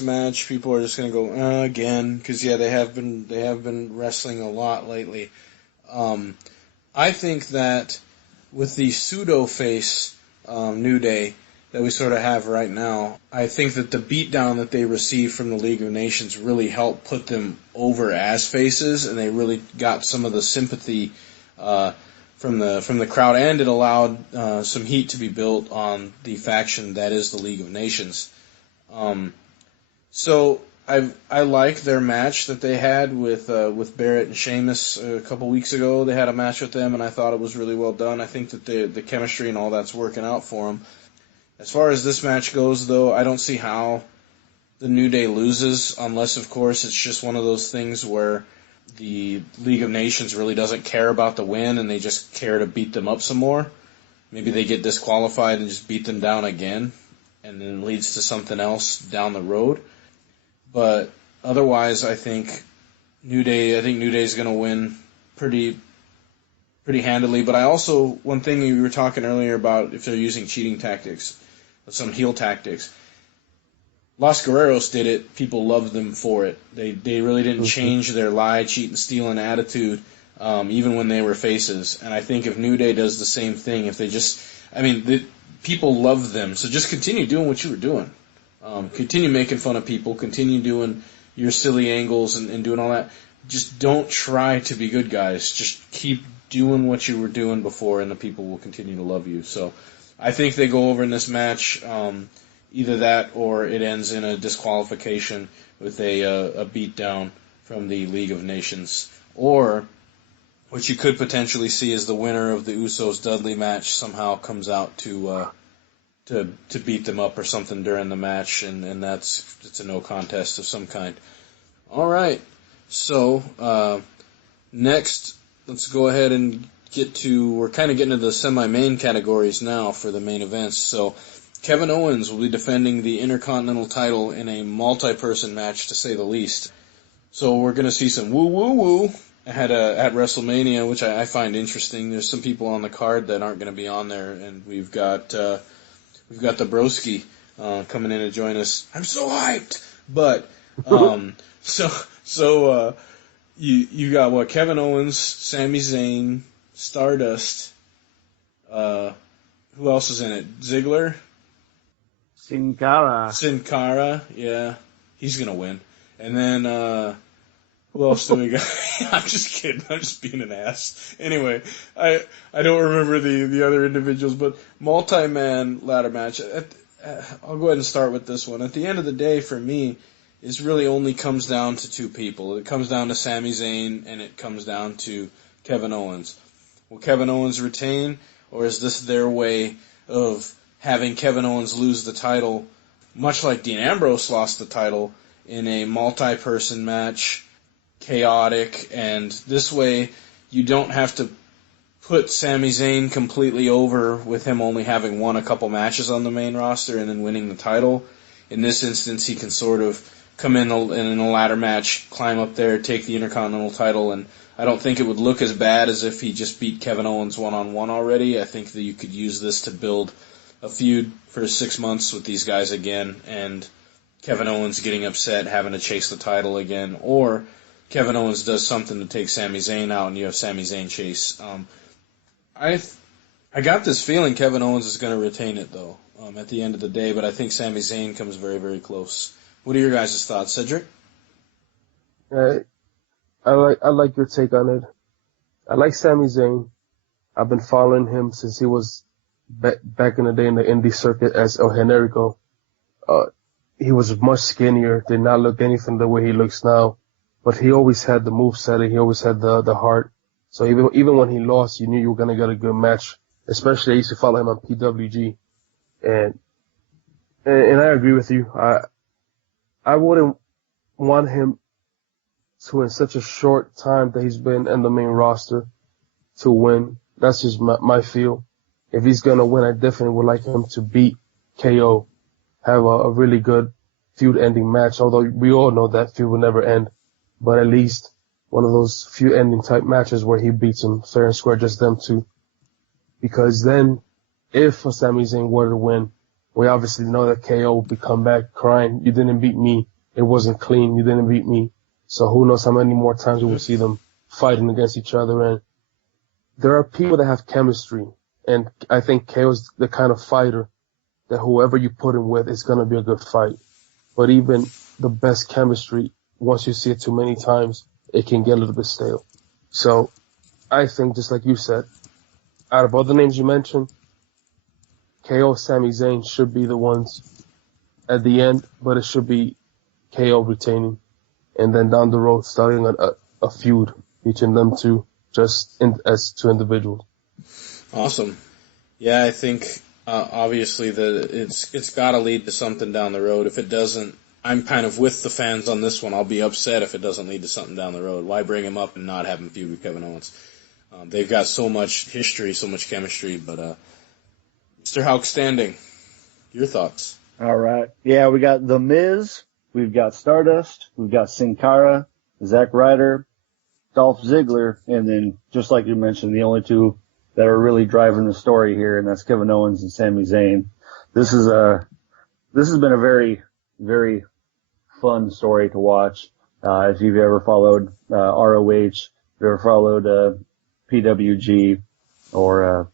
match, people are just going to go again, because they have been wrestling a lot lately. I think that with the pseudo face New Day that we sort of have right now, I think that the beatdown that they received from the League of Nations really helped put them over as faces, and they really got some of the sympathy from the crowd, and it allowed some heat to be built on the faction that is the League of Nations. So I like their match that they had with Barrett and Sheamus a couple weeks ago. They had a match with them, and I thought it was really well done. I think that the chemistry and all that's working out for them. As far as this match goes, though, I don't see how the New Day loses, unless, of course, it's just one of those things where the League of Nations really doesn't care about the win, and they just care to beat them up some more. Maybe they get disqualified and just beat them down again, and then it leads to something else down the road. But otherwise, I think New Day is going to win pretty handily. But I also, one thing you were talking earlier about if they're using cheating tactics, some heel tactics. Los Guerreros did it. People loved them for it. They really didn't change their lie, cheat, and stealing attitude, even when they were faces. And I think if New Day does the same thing, if they just, people love them. So just continue doing what you were doing. Continue making fun of people. Continue doing your silly angles and doing all that. Just don't try to be good guys. Just keep doing what you were doing before, and the people will continue to love you. So I think they go over in this match either that or it ends in a disqualification with a beatdown from the League of Nations. Or what you could potentially see is the winner of the Usos Dudley match somehow comes out to beat them up or something during the match, and it's a no contest of some kind. All right, so next, let's go ahead and we're kind of getting to the semi-main categories now for the main events. So Kevin Owens will be defending the Intercontinental title in a multi-person match, to say the least. So we're going to see some woo-woo-woo at WrestleMania, which I find interesting. There's some people on the card that aren't going to be on there, and we've got the Broski coming in to join us. I'm so hyped! But you got what? Kevin Owens, Sami Zayn, Stardust. Who else is in it? Ziggler? Sin Cara. Sin Cara, yeah. He's going to win. And then, who else do we got? I'm just kidding. I'm just being an ass. Anyway, I don't remember the other individuals, but multi-man ladder match. I'll go ahead and start with this one. At the end of the day, for me, it really only comes down to two people. It comes down to Sami Zayn, and it comes down to Kevin Owens. Will Kevin Owens retain, or is this their way of having Kevin Owens lose the title, much like Dean Ambrose lost the title, in a multi-person match, chaotic, and this way you don't have to put Sami Zayn completely over with him only having won a couple matches on the main roster and then winning the title. In this instance, he can sort of come in a ladder match, climb up there, take the Intercontinental title, and I don't think it would look as bad as if he just beat Kevin Owens one-on-one already. I think that you could use this to build a feud for 6 months with these guys again, and Kevin Owens getting upset, having to chase the title again, or Kevin Owens does something to take Sami Zayn out and you have Sami Zayn chase. I got this feeling Kevin Owens is going to retain it, though, at the end of the day, but I think Sami Zayn comes very, very close. What are your guys' thoughts, Cedric? I like your take on it. I like Sami Zayn. I've been following him since he was back in the day in the indie circuit as El Generico. He was much skinnier, did not look anything the way he looks now, but he always had the moveset, he always had the heart. So even when he lost, you knew you were going to get a good match. Especially I used to follow him on PWG. And I agree with you. I wouldn't want him to, in such a short time that he's been in the main roster, to win. That's just my feel. If he's going to win, I definitely would like him to beat KO, have a really good feud-ending match, although we all know that feud will never end. But at least one of those feud-ending type matches where he beats him fair and square, just them two. Because then, if Sami Zayn were to win, we obviously know that KO will be come back crying, you didn't beat me, it wasn't clean, you didn't beat me. So who knows how many more times we will see them fighting against each other. And there are people that have chemistry, and I think KO's the kind of fighter that whoever you put him with is going to be a good fight. But even the best chemistry, once you see it too many times, it can get a little bit stale. So I think, just like you said, out of all the names you mentioned, KO, Sami Zayn should be the ones at the end, but it should be KO retaining. And then down the road, starting a feud between them two, as two individuals. Awesome. Yeah, I think obviously that it's got to lead to something down the road. If it doesn't, I'm kind of with the fans on this one. I'll be upset if it doesn't lead to something down the road. Why bring him up and not have him feud with Kevin Owens? They've got so much history, so much chemistry. But Mr. Houck Standing, your thoughts? All right. Yeah, we got The Miz, we've got Stardust, we've got Sin Cara, Zack Ryder, Dolph Ziggler, and then, just like you mentioned, the only two that are really driving the story here, and that's Kevin Owens and Sami Zayn. This has been a very, very fun story to watch. If you've ever followed ROH, if you've ever followed PWG or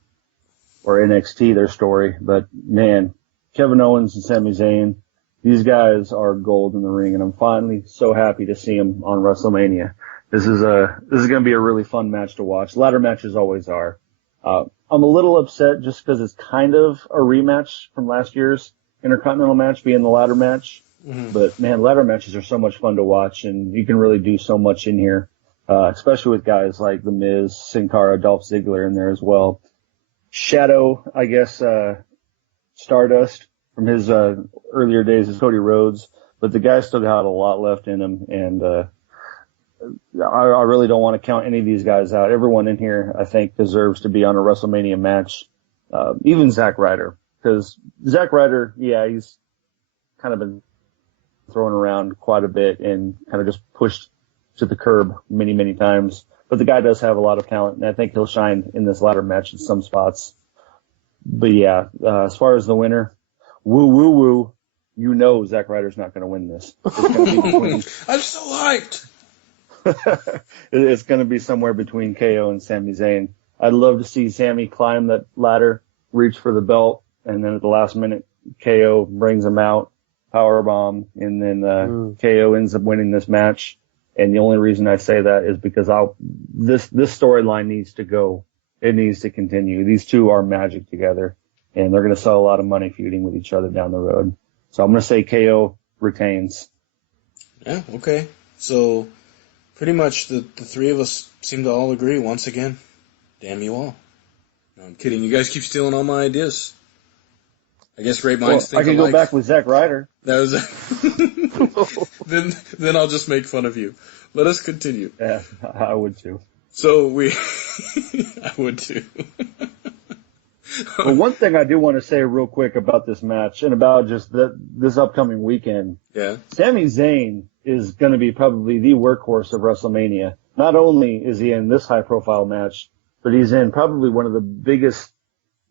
NXT, their story. But man, Kevin Owens and Sami Zayn, these guys are gold in the ring, and I'm finally so happy to see them on WrestleMania. This is going to be a really fun match to watch. Ladder matches always are. I'm a little upset just because it's kind of a rematch from last year's Intercontinental match being the ladder match. Mm-hmm. But man, ladder matches are so much fun to watch, and you can really do so much in here, especially with guys like The Miz, Sin Cara, Dolph Ziggler in there as well. Shadow, I guess, Stardust from his earlier days as Cody Rhodes, but the guy's still got a lot left in him, and I really don't want to count any of these guys out. Everyone in here, I think, deserves to be on a WrestleMania match, even Zack Ryder, because Zack Ryder, yeah, he's kind of been thrown around quite a bit and kind of just pushed to the curb many, many times. But the guy does have a lot of talent, and I think he'll shine in this ladder match in some spots. But yeah, as far as the winner, woo, you know Zack Ryder's not going to win this. It's going to be between, I'm so hyped. it's going to be somewhere between KO and Sami Zayn. I'd love to see Sami climb that ladder, reach for the belt, and then at the last minute, KO brings him out, powerbomb, and then KO ends up winning this match. And the only reason I say that is because this storyline needs to go. It needs to continue. These two are magic together, and they're going to sell a lot of money feuding with each other down the road. So I'm going to say KO retains. Yeah, okay. So pretty much the three of us seem to all agree once again. Damn you all. No, I'm kidding. You guys keep stealing all my ideas. I guess great minds think I can alike. go back with Zack Ryder. That was then I'll just make fun of you. Let us continue. Yeah, I would too. So I would too. Well, one thing I do want to say real quick about this match and about just this upcoming weekend. Yeah. Sami Zayn is going to be probably the workhorse of WrestleMania. Not only is he in this high-profile match, but he's in probably one of the biggest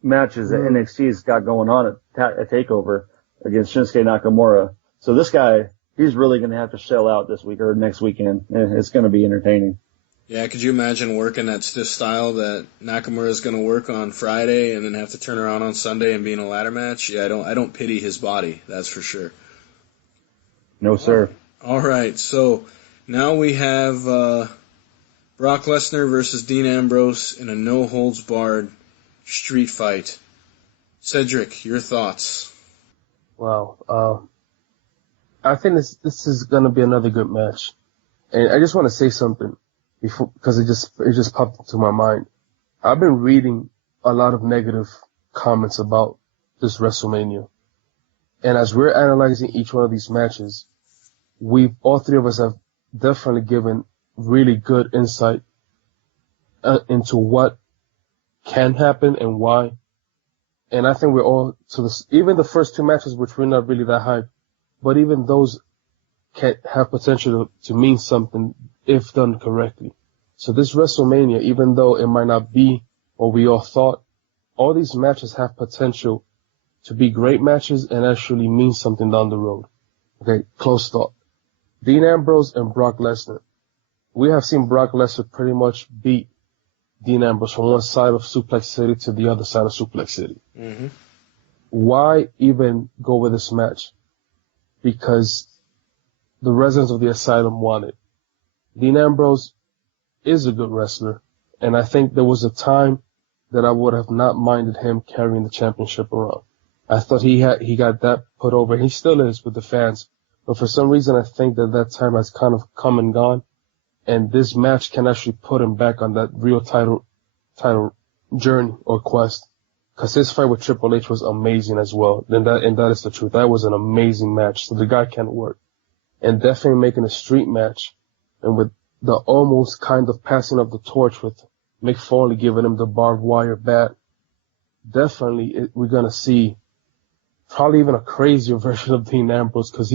matches that NXT's got going on at TakeOver against Shinsuke Nakamura. So this guy, he's really going to have to shell out this week or next weekend. It's going to be entertaining. Yeah, could you imagine working that stiff style that Nakamura is going to work on Friday and then have to turn around on Sunday and be in a ladder match? Yeah, I don't pity his body, that's for sure. No, sir. All right, so now we have Brock Lesnar versus Dean Ambrose in a no-holds-barred street fight. Cedric, your thoughts? Wow. I think this is going to be another good match. And I just want to say something because it just popped into my mind. I've been reading a lot of negative comments about this WrestleMania. And as we're analyzing each one of these matches, all three of us have definitely given really good insight into what can happen and why. And I think we're all even the first two matches, which we're not really that hyped, but even those can have potential to mean something if done correctly. So this WrestleMania, even though it might not be what we all thought, all these matches have potential to be great matches and actually mean something down the road. Okay, close thought. Dean Ambrose and Brock Lesnar. We have seen Brock Lesnar pretty much beat Dean Ambrose from one side of Suplex City to the other side of Suplex City. Mm-hmm. Why even go with this match? Because the residents of the asylum want it. Dean Ambrose is a good wrestler, and I think there was a time that I would have not minded him carrying the championship around. I thought he got that put over. He still is with the fans, but for some reason I think that time has kind of come and gone, and this match can actually put him back on that real title journey or quest. Because his fight with Triple H was amazing as well. And that is the truth. That was an amazing match. So the guy can work. And definitely making a street match. And with the almost kind of passing of the torch with Mick Foley giving him the barbed wire bat. Definitely we're going to see probably even a crazier version of Dean Ambrose. Because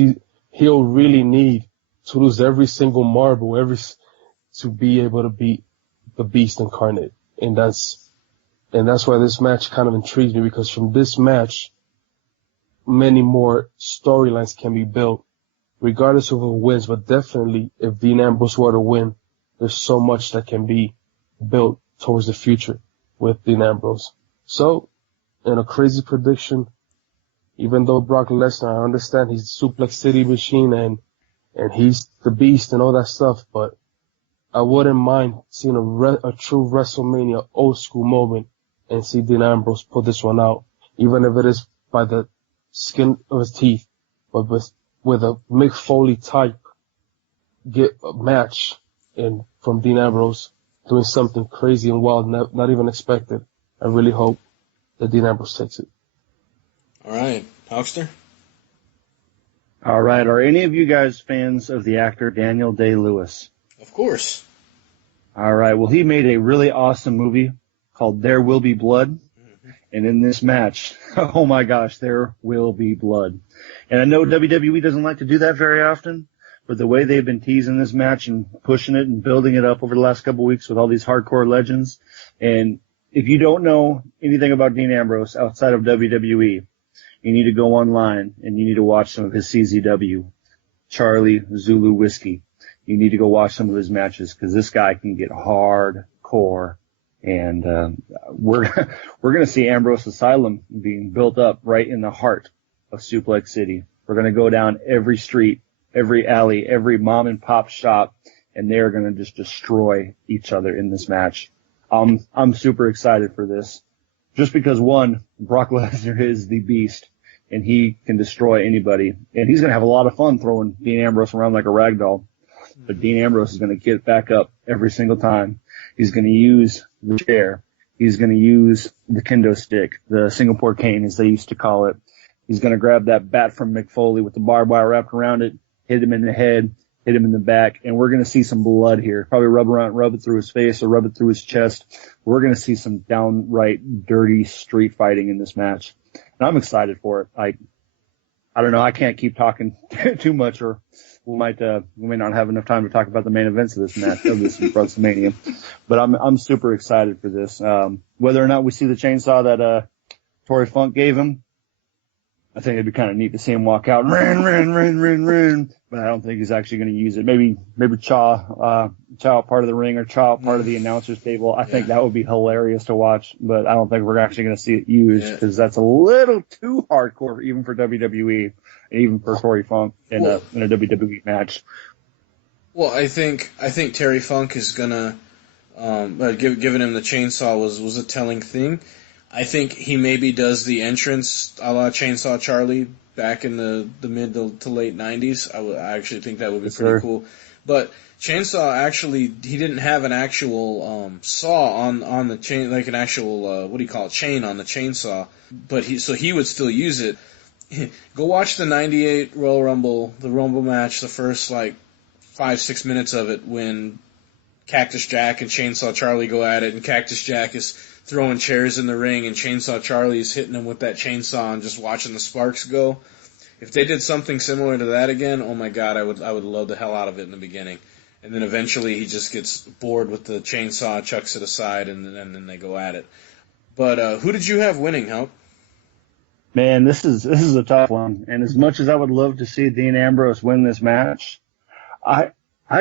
he'll really need to lose every single marble to be able to beat the Beast incarnate. And that's why this match kind of intrigues me, because from this match, many more storylines can be built, regardless of who wins. But definitely, if Dean Ambrose were to win, there's so much that can be built towards the future with Dean Ambrose. So, in a crazy prediction, even though Brock Lesnar, I understand he's the Suplex City machine and he's the Beast and all that stuff, but I wouldn't mind seeing a true WrestleMania old school moment and see Dean Ambrose put this one out, even if it is by the skin of his teeth, but with a Mick Foley type match and from Dean Ambrose doing something crazy and wild, not even expected. I really hope that Dean Ambrose takes it. All right, Hawkster? All right. Are any of you guys fans of the actor Daniel Day-Lewis? Of course. All right. Well, he made a really awesome movie called There Will Be Blood. Mm-hmm. And in this match, oh my gosh, there will be blood. And I know WWE doesn't like to do that very often, but the way they've been teasing this match and pushing it and building it up over the last couple of weeks with all these hardcore legends. And if you don't know anything about Dean Ambrose outside of WWE, you need to go online and you need to watch some of his CZW, Charlie Zulu Whiskey. You need to go watch some of his matches because this guy can get hardcore. And we're going to see Ambrose Asylum being built up right in the heart of Suplex City. We're going to go down every street, every alley, every mom and pop shop, and they're going to just destroy each other in this match. I'm super excited for this. Just because, one, Brock Lesnar is the beast, and he can destroy anybody. And he's going to have a lot of fun throwing Dean Ambrose around like a rag doll. But Dean Ambrose is going to get back up every single time. He's going to use the chair. He's going to use the kendo stick, the Singapore cane, as they used to call it. He's going to grab that bat from Mick Foley with the barbed wire wrapped around it, hit him in the head, hit him in the back, and we're going to see some blood here. Probably rub it through his face or rub it through his chest. We're going to see some downright dirty street fighting in this match. And I'm excited for it. I don't know. I can't keep talking too much, or we may not have enough time to talk about the main events of this match, of this WrestleMania. But I'm super excited for this. Whether or not we see the chainsaw that Torrey Funk gave him, I think it'd be kind of neat to see him walk out and rin. But I don't think he's actually going to use it. Maybe Chaw part of the ring or Chaw part of the announcer's table. I think that would be hilarious to watch, but I don't think we're actually going to see it used because that's a little too hardcore even for WWE, even for Torrey Funk in a WWE match. Well, I think Terry Funk is gonna, giving him the chainsaw was a telling thing. I think he maybe does the entrance a la Chainsaw Charlie back in the mid to late 90s. I actually think that would be pretty cool. But Chainsaw actually, he didn't have an actual saw on the chain, like an actual, chain on the chainsaw. But he would still use it. Go watch the 98 Royal Rumble, the Rumble match, the first 5-6 minutes of it when Cactus Jack and Chainsaw Charlie go at it, and Cactus Jack is throwing chairs in the ring, and Chainsaw Charlie is hitting him with that chainsaw and just watching the sparks go. If they did something similar to that again, oh my God, I would love the hell out of it in the beginning. And then eventually he just gets bored with the chainsaw, chucks it aside, and then they go at it. But who did you have winning, Help? Man, this is a tough one. And as much as I would love to see Dean Ambrose win this match, I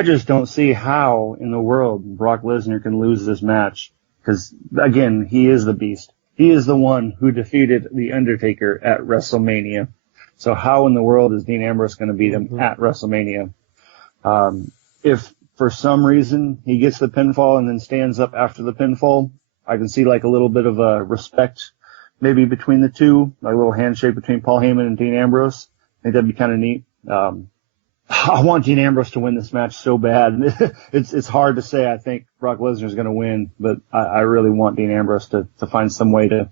just don't see how in the world Brock Lesnar can lose this match. Because, again, he is the beast. He is the one who defeated The Undertaker at WrestleMania. So how in the world is Dean Ambrose going to beat him at WrestleMania? If for some reason he gets the pinfall and then stands up after the pinfall, I can see a little bit of a respect maybe between the two, like a little handshake between Paul Heyman and Dean Ambrose. I think that'd be kind of neat. I want Dean Ambrose to win this match so bad. It's hard to say I think Brock Lesnar is going to win, but I really want Dean Ambrose to find some way to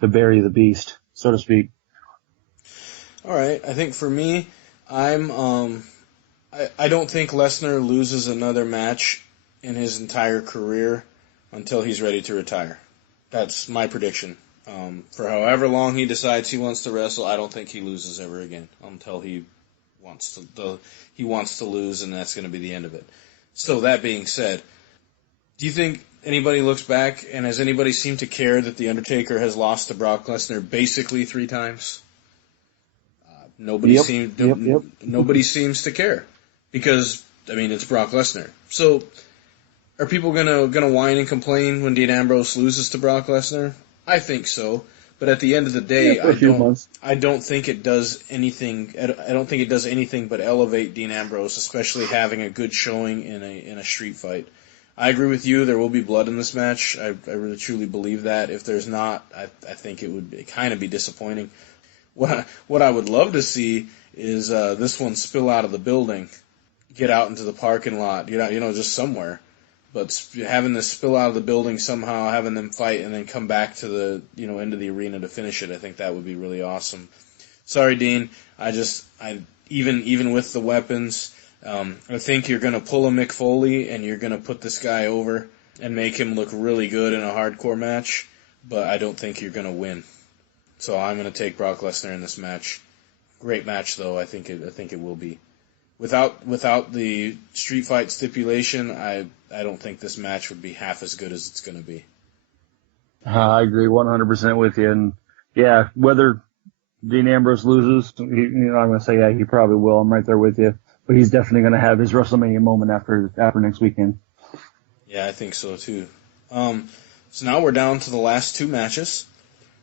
bury the beast, so to speak. All right. I think for me, I don't think Lesnar loses another match in his entire career until he's ready to retire. That's my prediction. For however long he decides he wants to wrestle, I don't think he loses ever again until he wants to lose, and that's going to be the end of it. So that being said, do you think anybody looks back, and has anybody seemed to care that The Undertaker has lost to Brock Lesnar basically 3 times? Nobody seems to care because it's Brock Lesnar. So are people gonna whine and complain when Dean Ambrose loses to Brock Lesnar? I think so. But at the end of the day, I don't think it does anything. I don't think it does anything but elevate Dean Ambrose, especially having a good showing in a street fight. I agree with you. There will be blood in this match. I really truly believe that. If there's not, I think it would kind of be disappointing. What I would love to see is this one spill out of the building, get out into the parking lot, get out, just somewhere. But having this spill out of the building somehow, having them fight, and then come back to the into the arena to finish it, I think that would be really awesome. Sorry, Dean. Even with the weapons, I think you're going to pull a Mick Foley and you're going to put this guy over and make him look really good in a hardcore match. But I don't think you're going to win. So I'm going to take Brock Lesnar in this match. Great match, though. I think it will be. Without the street fight stipulation, I don't think this match would be half as good as it's going to be. I agree 100% with you. And yeah, whether Dean Ambrose loses, I'm going to say, yeah, he probably will. I'm right there with you. But he's definitely going to have his WrestleMania moment after next weekend. Yeah, I think so too. So now we're down to the last two matches.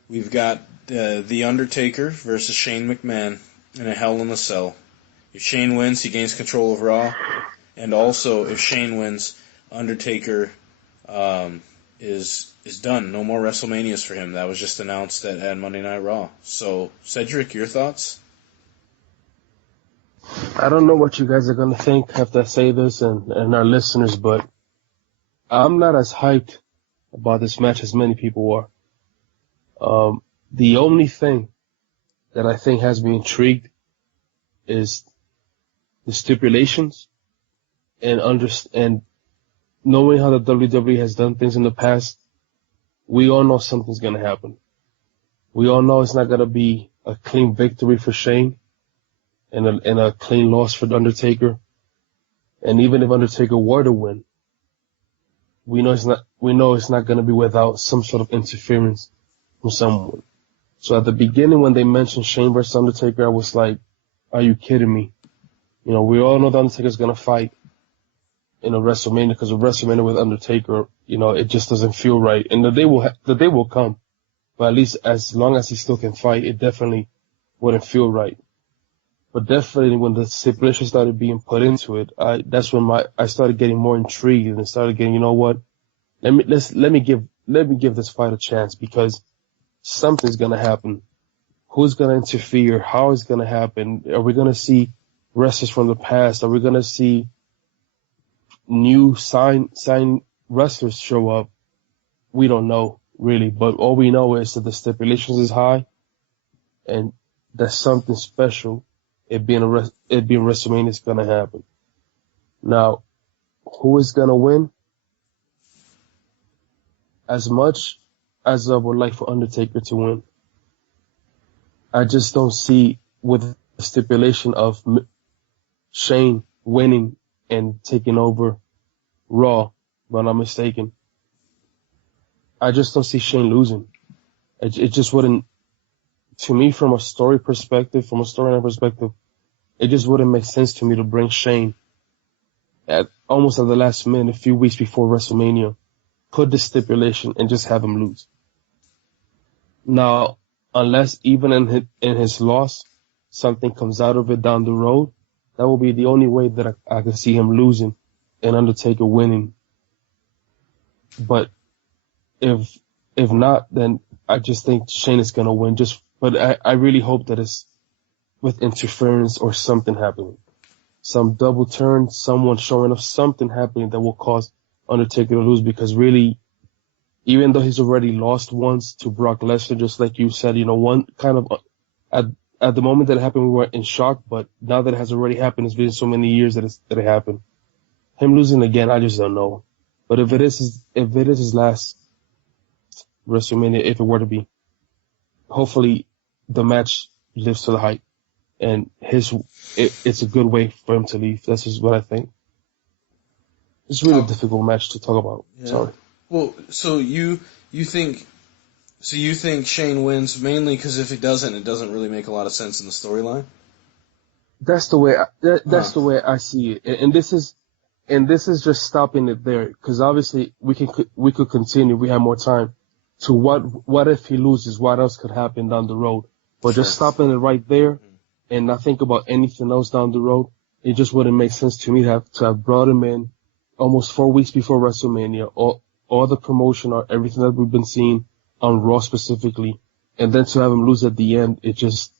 We've got The Undertaker versus Shane McMahon in a Hell in a Cell. If Shane wins, he gains control of Raw. And also, if Shane wins, Undertaker is done. No more WrestleManias for him. That was just announced at Monday Night Raw. So, Cedric, your thoughts? I don't know what you guys are going to think after I say this and our listeners, but I'm not as hyped about this match as many people are. The only thing that I think has me intrigued is the stipulations and knowing how the WWE has done things in the past. We all know something's going to happen. We all know it's not going to be a clean victory for Shane and a clean loss for the Undertaker. And even if Undertaker were to win, we know it's not going to be without some sort of interference from someone. So at the beginning, when they mentioned Shane versus Undertaker, I was like, are you kidding me? We all know the Undertaker's going to fight in a WrestleMania, because a WrestleMania with Undertaker, it just doesn't feel right. And the day will come. But at least as long as he still can fight, it definitely wouldn't feel right. But definitely when the stipulation started being put into it, that's when I started getting more intrigued and started getting, you know what? Let me give this fight a chance, because something's going to happen. Who's going to interfere? How is it going to happen? Are we going to see wrestlers from the past? Are we going to see new sign wrestlers show up? We don't know, really. But all we know is that the stipulations is high and that something special, it being WrestleMania, is going to happen. Now, who is going to win? As much as I would like for Undertaker to win, I just don't see, with the stipulation of Shane winning and taking over Raw, if I'm not mistaken, I just don't see Shane losing. It just wouldn't, to me, from a storyline perspective, it just wouldn't make sense to me to bring Shane almost at the last minute, a few weeks before WrestleMania, put the stipulation and just have him lose. Now, unless even in his loss, something comes out of it down the road, that will be the only way that I can see him losing and Undertaker winning. But if not, then I just think Shane is going to win. But I really hope that it's with interference or something happening. Some double turn, someone showing up, something happening that will cause Undertaker to lose, because really, even though he's already lost once to Brock Lesnar, just like you said, one kind of, at the moment that it happened, we were in shock, but now that it has already happened, it's been so many years that it happened. Him losing again, I just don't know. But if it is his last WrestleMania, if it were to be, hopefully the match lives to the hype, and it's a good way for him to leave. That's just what I think. It's really a difficult match to talk about. Yeah. Sorry. Well, so you think Shane wins mainly because if he doesn't, it doesn't really make a lot of sense in the storyline? That's the way the way I see it, and this is just stopping it there, because obviously we could continue. We have more time to what if he loses? What else could happen down the road? But just stopping it right there and not think about anything else down the road, it just wouldn't make sense to me to have brought him in almost 4 weeks before WrestleMania, all the promotion or everything that we've been seeing on Raw specifically, and then to have him lose at the end, it just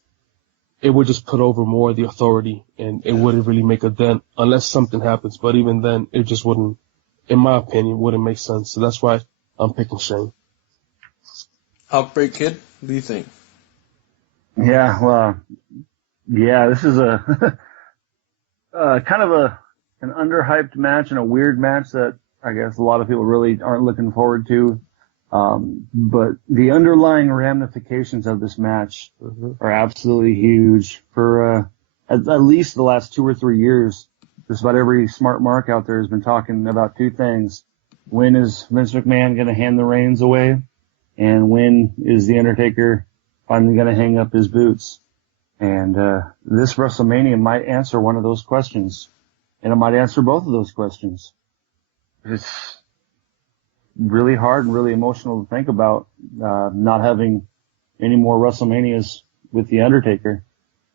it would just put over more of the authority, and it wouldn't really make a dent unless something happens. But even then, it just wouldn't, in my opinion, wouldn't make sense. So that's why I'm picking Shane. Heartbreak Kid, what do you think? Yeah, well, yeah, this is a kind of an underhyped match and a weird match that I guess a lot of people really aren't looking forward to. But the underlying ramifications of this match are absolutely huge. For at least the last 2 or 3 years, just about every smart mark out there has been talking about two things. When is Vince McMahon going to hand the reins away? And when is The Undertaker finally going to hang up his boots? And this WrestleMania might answer one of those questions. And it might answer both of those questions. It's really hard and really emotional to think about not having any more WrestleManias with The Undertaker.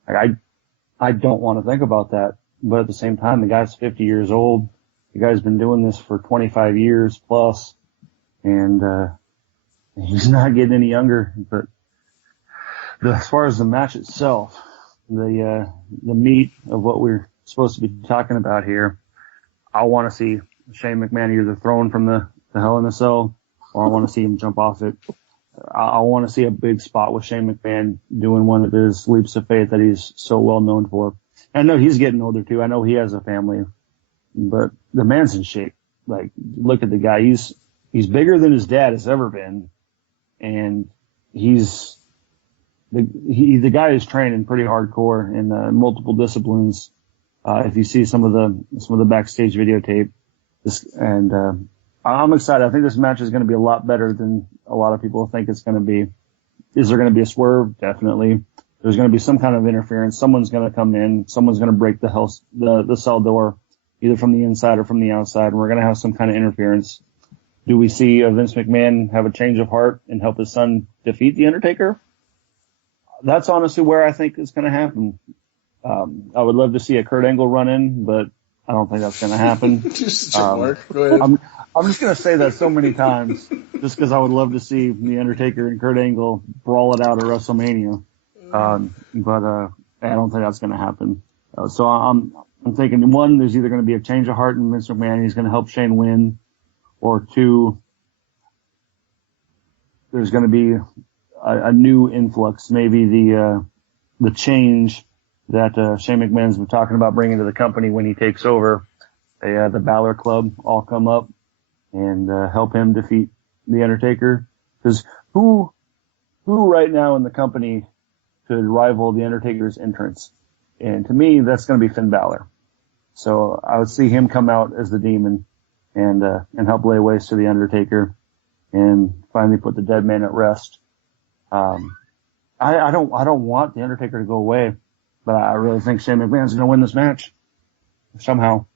I don't want to think about that. But at the same time, the guy's 50 years old. The guy's been doing this for 25 years plus. And he's not getting any younger. But as far as the match itself, the meat of what we're supposed to be talking about here, I want to see Shane McMahon either thrown from the Hell in a Cell, or I want to see him jump off it. I want to see a big spot with Shane McMahon doing one of his leaps of faith that he's so well known for. I know he's getting older too. I know he has a family, but the man's in shape. Like, look at the guy. He's bigger than his dad has ever been, and the guy is training pretty hardcore in multiple disciplines. If you see some of the backstage videotape, I'm excited. I think this match is going to be a lot better than a lot of people think it's going to be. Is there going to be a swerve? Definitely. There's going to be some kind of interference. Someone's going to come in. Someone's going to break the cell door, either from the inside or from the outside. And we're going to have some kind of interference. Do we see Vince McMahon have a change of heart and help his son defeat The Undertaker? That's honestly where I think it's going to happen. I would love to see a Kurt Angle run in, but I don't think that's going to happen. Mark. Go ahead. I'm just going to say that so many times, just because I would love to see The Undertaker and Kurt Angle brawl it out at WrestleMania. But I don't think that's going to happen. So I'm thinking, one, there's either going to be a change of heart in Vince McMahon, he's going to help Shane win, or two, there's going to be a new influx, maybe the change that Shane McMahon's been talking about bringing to the company when he takes over. The Balor Club all come up and help him defeat The Undertaker. Because who right now in the company could rival The Undertaker's entrance? And to me, that's going to be Finn Balor. So I would see him come out as the Demon and help lay waste to The Undertaker and finally put the dead man at rest. I don't want The Undertaker to go away, but I really think Shane McMahon's going to win this match somehow.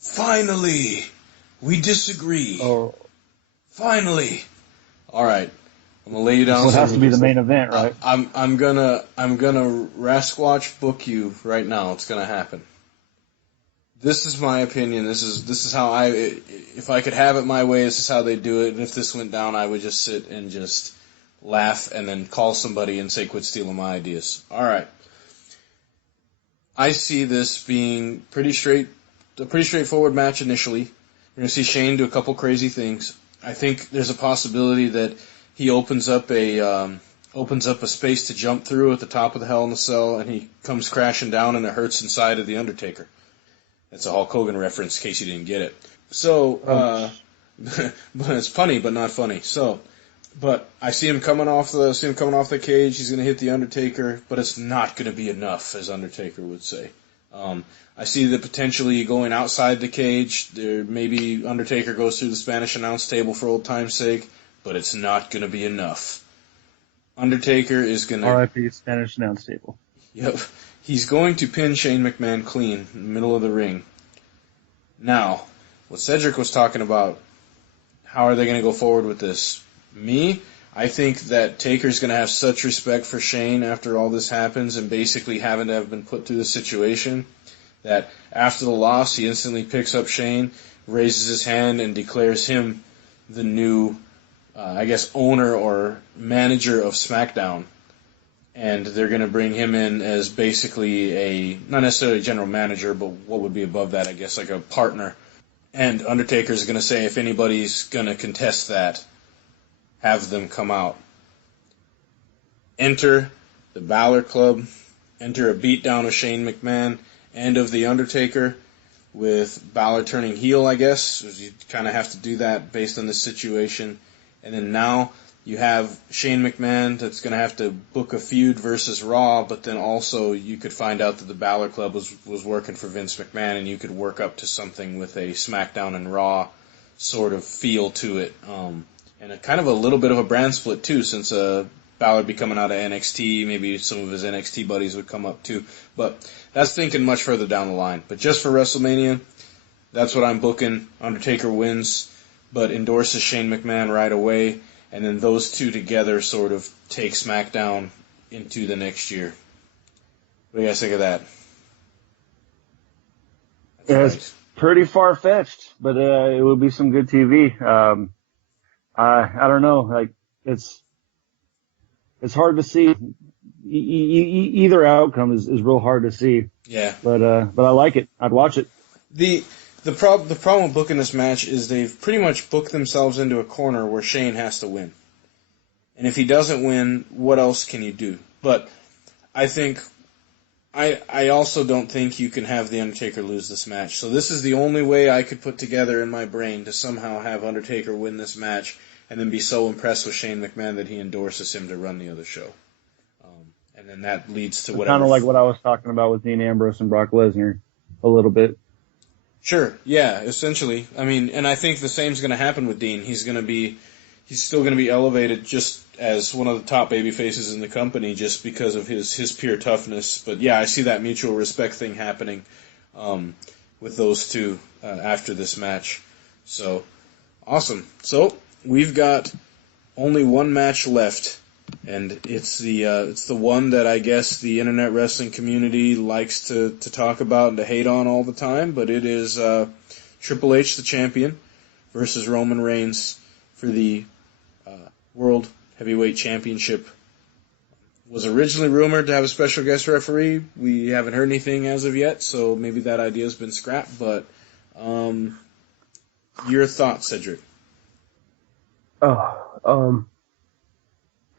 Finally, we disagree. Oh, Finally. All right, I'm gonna lay you down. Well, it has to be the main event, right? I'm gonna Rasquatch book you right now. It's gonna happen. This is my opinion. This is how if I could have it my way, this is how they do it. And if this went down, I would just sit and just laugh and then call somebody and say, quit stealing my ideas. All right. I see this being a pretty straightforward match initially. You're going to see Shane do a couple crazy things. I think there's a possibility that he opens up a space to jump through at the top of the Hell in a Cell, and he comes crashing down, and it hurts inside of the Undertaker. That's a Hulk Hogan reference, in case you didn't get it. So, but it's funny, but not funny. So, but I see him coming off the cage. He's going to hit the Undertaker, but it's not going to be enough, as Undertaker would say. I see the potentially going outside the cage. There maybe Undertaker goes through the Spanish announce table for old time's sake, but it's not going to be enough. Undertaker is going to... R.I.P. Spanish announce table. Yep. He's going to pin Shane McMahon clean in the middle of the ring. Now, what Cedric was talking about, how are they going to go forward with this? I think that Taker's going to have such respect for Shane after all this happens and basically having to have been put through the situation that after the loss, he instantly picks up Shane, raises his hand, and declares him the new, owner or manager of SmackDown. and they're going to bring him in as basically not necessarily general manager, but what would be above that, I guess, like a partner. And Undertaker's going to say if anybody's going to contest that, have them come out. Enter the Balor Club, enter a beatdown of Shane McMahon and of The Undertaker, with Balor turning heel, I guess. You kind of have to do that based on this situation. And then now you have Shane McMahon that's going to have to book a feud versus Raw, but then also you could find out that the Balor Club was working for Vince McMahon, and you could work up to something with a SmackDown and Raw sort of feel to it. And a kind of a little bit of a brand split, too, since Balor be coming out of NXT. Maybe some of his NXT buddies would come up, too. But that's thinking much further down the line. But just for WrestleMania, that's what I'm booking. Undertaker wins, but endorses Shane McMahon right away. And then those two together sort of take SmackDown into the next year. What do you guys think of that? Yeah, it's pretty far-fetched, but it would be some good TV. I don't know. Like, it's hard to see. Either outcome is real hard to see. Yeah. But I like it. I'd watch it. The problem with booking this match is they've pretty much booked themselves into a corner where Shane has to win. And if he doesn't win, what else can you do? But I also don't think you can have The Undertaker lose this match. So this is the only way I could put together in my brain to somehow have Undertaker win this match and then be so impressed with Shane McMahon that he endorses him to run the other show. And then that leads to whatever. Kind of like what I was talking about with Dean Ambrose and Brock Lesnar a little bit. Sure, yeah, essentially. I mean, and I think the same's going to happen with Dean. He's still going to be elevated just as one of the top baby faces in the company just because of his pure toughness. But yeah, I see that mutual respect thing happening with those two after this match. So, awesome. So, we've got only one match left, and it's the one that I guess the internet wrestling community likes to talk about and to hate on all the time, but it is Triple H, the champion, versus Roman Reigns for the World Heavyweight Championship. Was originally rumored to have a special guest referee. We haven't heard anything as of yet, so maybe that idea's been scrapped, but your thoughts, Cedric?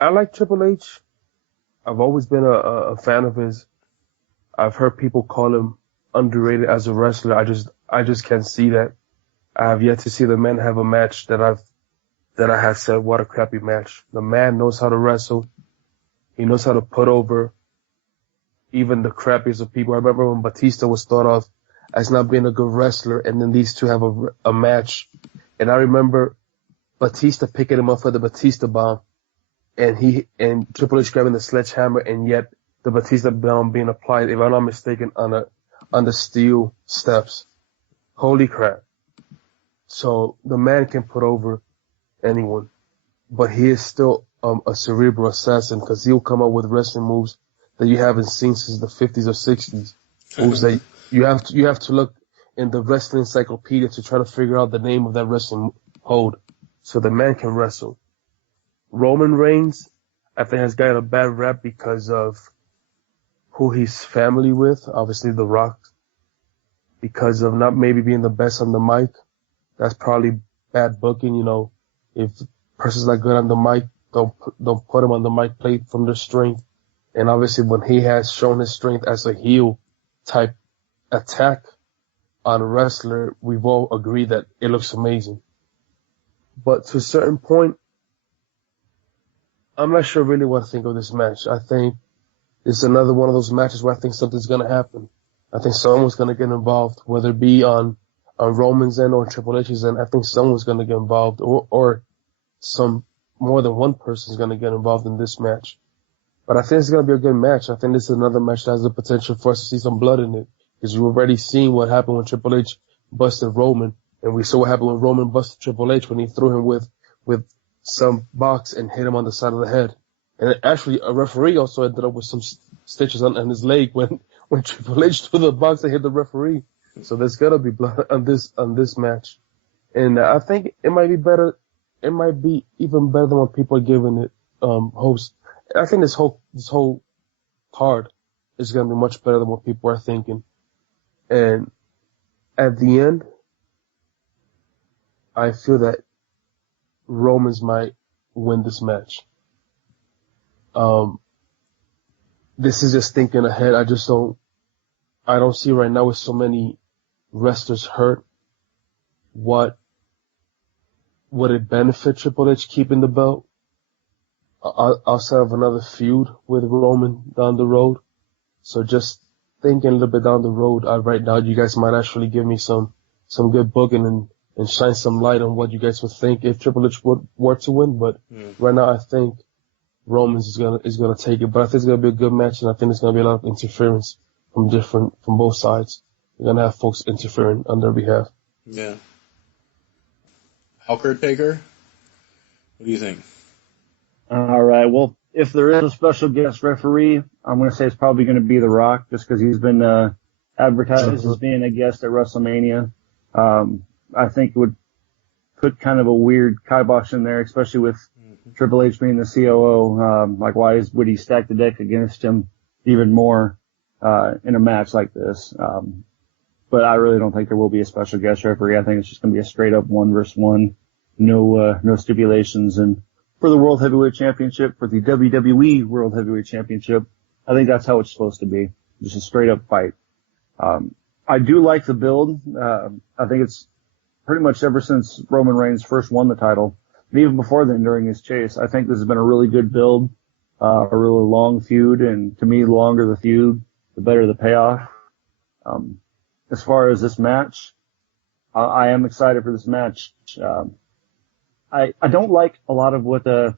I like Triple H. I've always been a fan of his. I've heard people call him underrated as a wrestler. I just can't see that. I have yet to see the man have a match that I have said, what a crappy match. The man knows how to wrestle. He knows how to put over even the crappiest of people. I remember when Batista was thought of as not being a good wrestler, and then these two have a match. And I remember Batista picking him up for the Batista bomb, and Triple H grabbing the sledgehammer, and yet the Batista bomb being applied, if I'm not mistaken, on the steel steps. Holy crap. So the man can put over anyone, but he is still a cerebral assassin, because he'll come up with wrestling moves that you haven't seen since the 50s or 60s. Moves that you have to look in the wrestling encyclopedia to try to figure out the name of that wrestling hold. So the man can wrestle. Roman Reigns, I think, has gotten a bad rap because of who he's family with. Obviously, The Rock. Because of not maybe being the best on the mic. That's probably bad booking, you know. If the person's not good on the mic, don't put him on the mic, play from their strength. And obviously, when he has shown his strength as a heel type attack on a wrestler, we've all agreed that it looks amazing. But to a certain point, I'm not sure really what to think of this match. I think it's another one of those matches where I think something's going to happen. I think someone's going to get involved, whether it be on Roman's end or Triple H's end. I think someone's going to get involved, or some more than one person's going to get involved in this match. But I think it's going to be a good match. I think this is another match that has the potential for us to see some blood in it, because we've already seen what happened when Triple H busted Roman, and we saw what happened when Roman busted Triple H when he threw him with some box and hit him on the side of the head. And actually, a referee also ended up with some stitches on his leg when Triple H threw the box and hit the referee. So there's gotta be blood on this match. And I think it might be better. It might be even better than what people are giving it hopes. I think this whole card is going to be much better than what people are thinking. And at the end, I feel that Romans might win this match. This is just thinking ahead. I don't see right now with so many wrestlers hurt, would it benefit Triple H keeping the belt outside of another feud with Roman down the road? So just thinking a little bit down the road, right now you guys might actually give me some good booking and shine some light on what you guys would think if Triple H were to win. But right now I think Romans is gonna take it. But I think it's gonna be a good match, and I think there's gonna be a lot of interference from both sides. They're gonna have folks interfering on their behalf. Yeah. Taker, what do you think? All right. Well, if there is a special guest referee, I'm going to say it's probably going to be The Rock, just because he's been advertised as being a guest at WrestleMania. I think it would put kind of a weird kibosh in there, especially with Triple H being the COO. Like, why would he stack the deck against him even more in a match like this? But I really don't think there will be a special guest referee. I think it's just going to be a straight up 1-versus-1, no stipulations. And for the World Heavyweight Championship, for the WWE World Heavyweight Championship, I think that's how it's supposed to be. Just a straight up fight. I do like the build. I think it's pretty much ever since Roman Reigns first won the title, and even before then during his chase, I think this has been a really good build, a really long feud. And to me, the longer the feud, the better the payoff. As far as this match, I am excited for this match. I don't like a lot of what the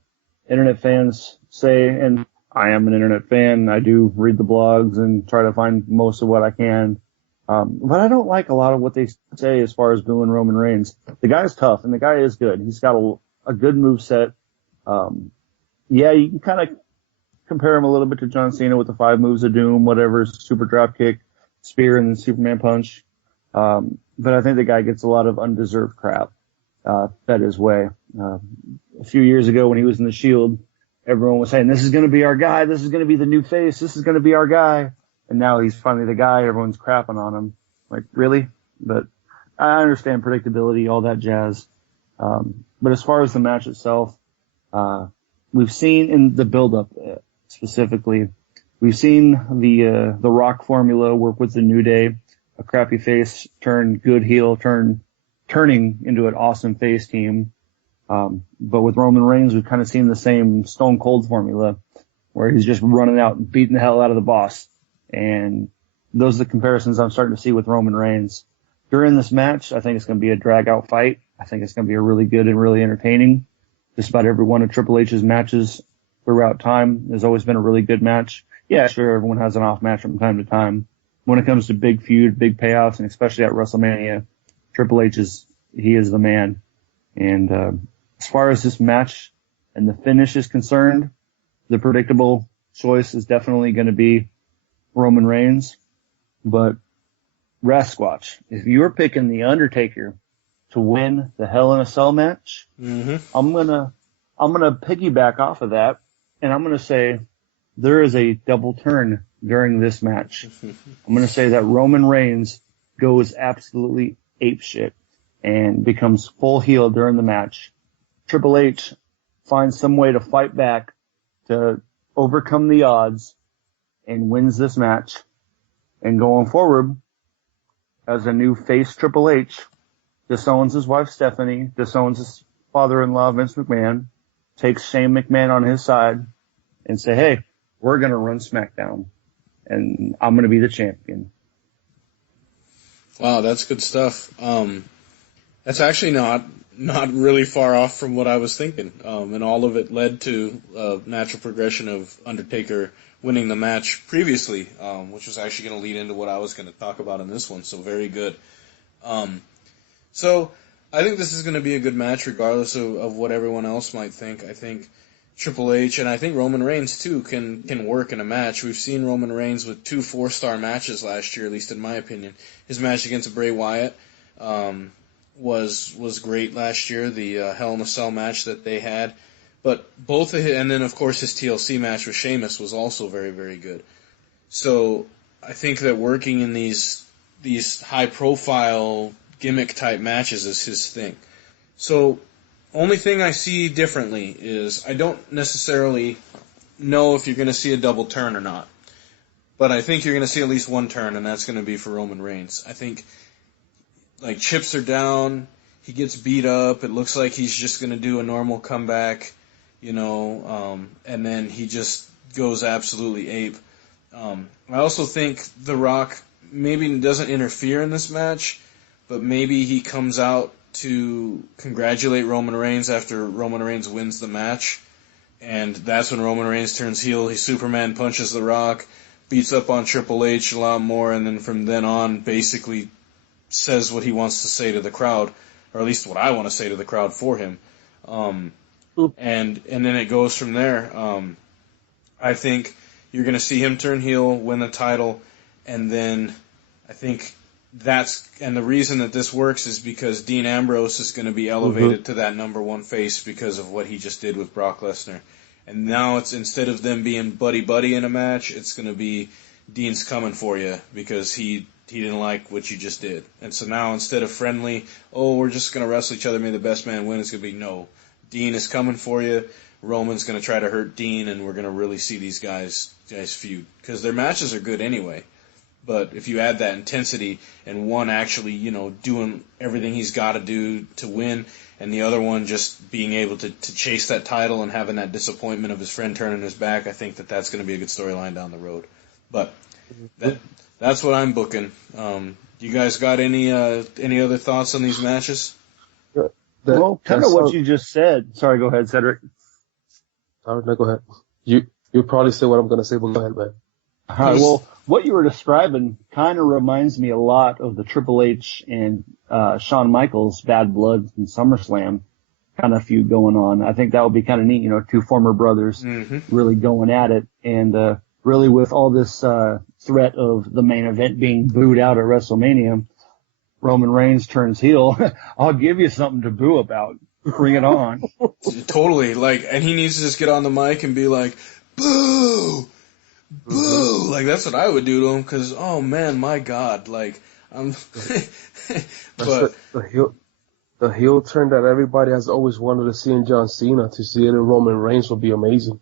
internet fans say, and I am an internet fan. I do read the blogs and try to find most of what I can. But I don't like a lot of what they say as far as booing Roman Reigns. The guy's tough, and the guy is good. He's got a good moveset. Yeah, you can kind of compare him a little bit to John Cena with the 5 moves of doom, whatever, super drop kick, spear, and then Superman punch. But I think the guy gets a lot of undeserved crap fed his way. A few years ago when he was in the Shield, everyone was saying, this is going to be our guy, this is going to be the new face, this is going to be our guy. And now he's finally the guy, everyone's crapping on him. Like, really? But I understand predictability, all that jazz. But as far as the match itself, we've seen in the build-up specifically, we've seen the Rock formula work with the New Day, a crappy face turn good heel, turning into an awesome face team. But with Roman Reigns, we've kind of seen the same Stone Cold formula where he's just running out and beating the hell out of the boss. And those are the comparisons I'm starting to see with Roman Reigns. During this match, I think it's going to be a drag-out fight. I think it's going to be a really good and really entertaining. Just about every one of Triple H's matches throughout time has always been a really good match. Yeah, sure, everyone has an off match from time to time. When it comes to big feud, big payoffs, and especially at WrestleMania, Triple H is the man. And as far as this match and the finish is concerned, the predictable choice is definitely going to be Roman Reigns. But Rasquatch, if you're picking The Undertaker to win the Hell in a Cell match, I'm gonna piggyback off of that, and I'm gonna say there is a double turn during this match. I'm gonna say that Roman Reigns goes absolutely apeshit and becomes full heel during the match. Triple H finds some way to fight back to overcome the odds and wins this match. And going forward, as a new face Triple H, disowns his wife Stephanie, disowns his father-in-law Vince McMahon, takes Shane McMahon on his side, and say, hey, we're going to run SmackDown, and I'm going to be the champion. Wow, that's good stuff. That's actually not really far off from what I was thinking. And all of it led to a natural progression of Undertaker winning the match previously, which was actually going to lead into what I was going to talk about in this one. So very good. So I think this is going to be a good match regardless of what everyone else might think. I think Triple H and I think Roman Reigns too can work in a match. We've seen Roman Reigns with 2 4-star matches last year, at least in my opinion. His match against Bray Wyatt was great last year, the Hell in a Cell match that they had. But both of his, and then of course his TLC match with Sheamus was also very, very good. So I think that working in these high profile gimmick type matches is his thing. So only thing I see differently is I don't necessarily know if you're going to see a double turn or not. But I think you're going to see at least one turn, and that's going to be for Roman Reigns. I think, like, chips are down, he gets beat up, it looks like he's just going to do a normal comeback, and then he just goes absolutely ape. I also think The Rock maybe doesn't interfere in this match, but maybe he comes out to congratulate Roman Reigns after Roman Reigns wins the match, and that's when Roman Reigns turns heel. He Superman punches The Rock, beats up on Triple H a lot more, and then from then on basically says what he wants to say to the crowd, or at least what I want to say to the crowd for him. And then it goes from there. I think you're going to see him turn heel, win the title, and then I think and the reason that this works is because Dean Ambrose is going to be elevated to that number one face because of what he just did with Brock Lesnar. And now it's, instead of them being buddy-buddy in a match, it's going to be Dean's coming for you because he didn't like what you just did. And so now instead of friendly, we're just going to wrestle each other, may the best man win, it's going to be, no, Dean is coming for you, Roman's going to try to hurt Dean, and we're going to really see these guys feud. Because their matches are good anyway. But if you add that intensity and one actually, doing everything he's got to do to win, and the other one just being able to chase that title and having that disappointment of his friend turning his back, I think that's going to be a good storyline down the road. But that's what I'm booking. You guys got any other thoughts on these matches? Well, kind of what you just said. Sorry, go ahead, Cedric. No, go ahead. You'll probably say what I'm going to say, but go ahead, man. All right, well, what you were describing kind of reminds me a lot of the Triple H and Shawn Michaels Bad Blood and SummerSlam kind of feud going on. I think that would be kind of neat, two former brothers really going at it, and really with all this threat of the main event being booed out at WrestleMania, Roman Reigns turns heel. I'll give you something to boo about. Bring it on. Totally. And he needs to just get on the mic and be like, boo! Boo! That's what I would do to him, because, oh man, my God, I'm... But... The heel turn that everybody has always wanted to see in John Cena, to see it in Roman Reigns would be amazing.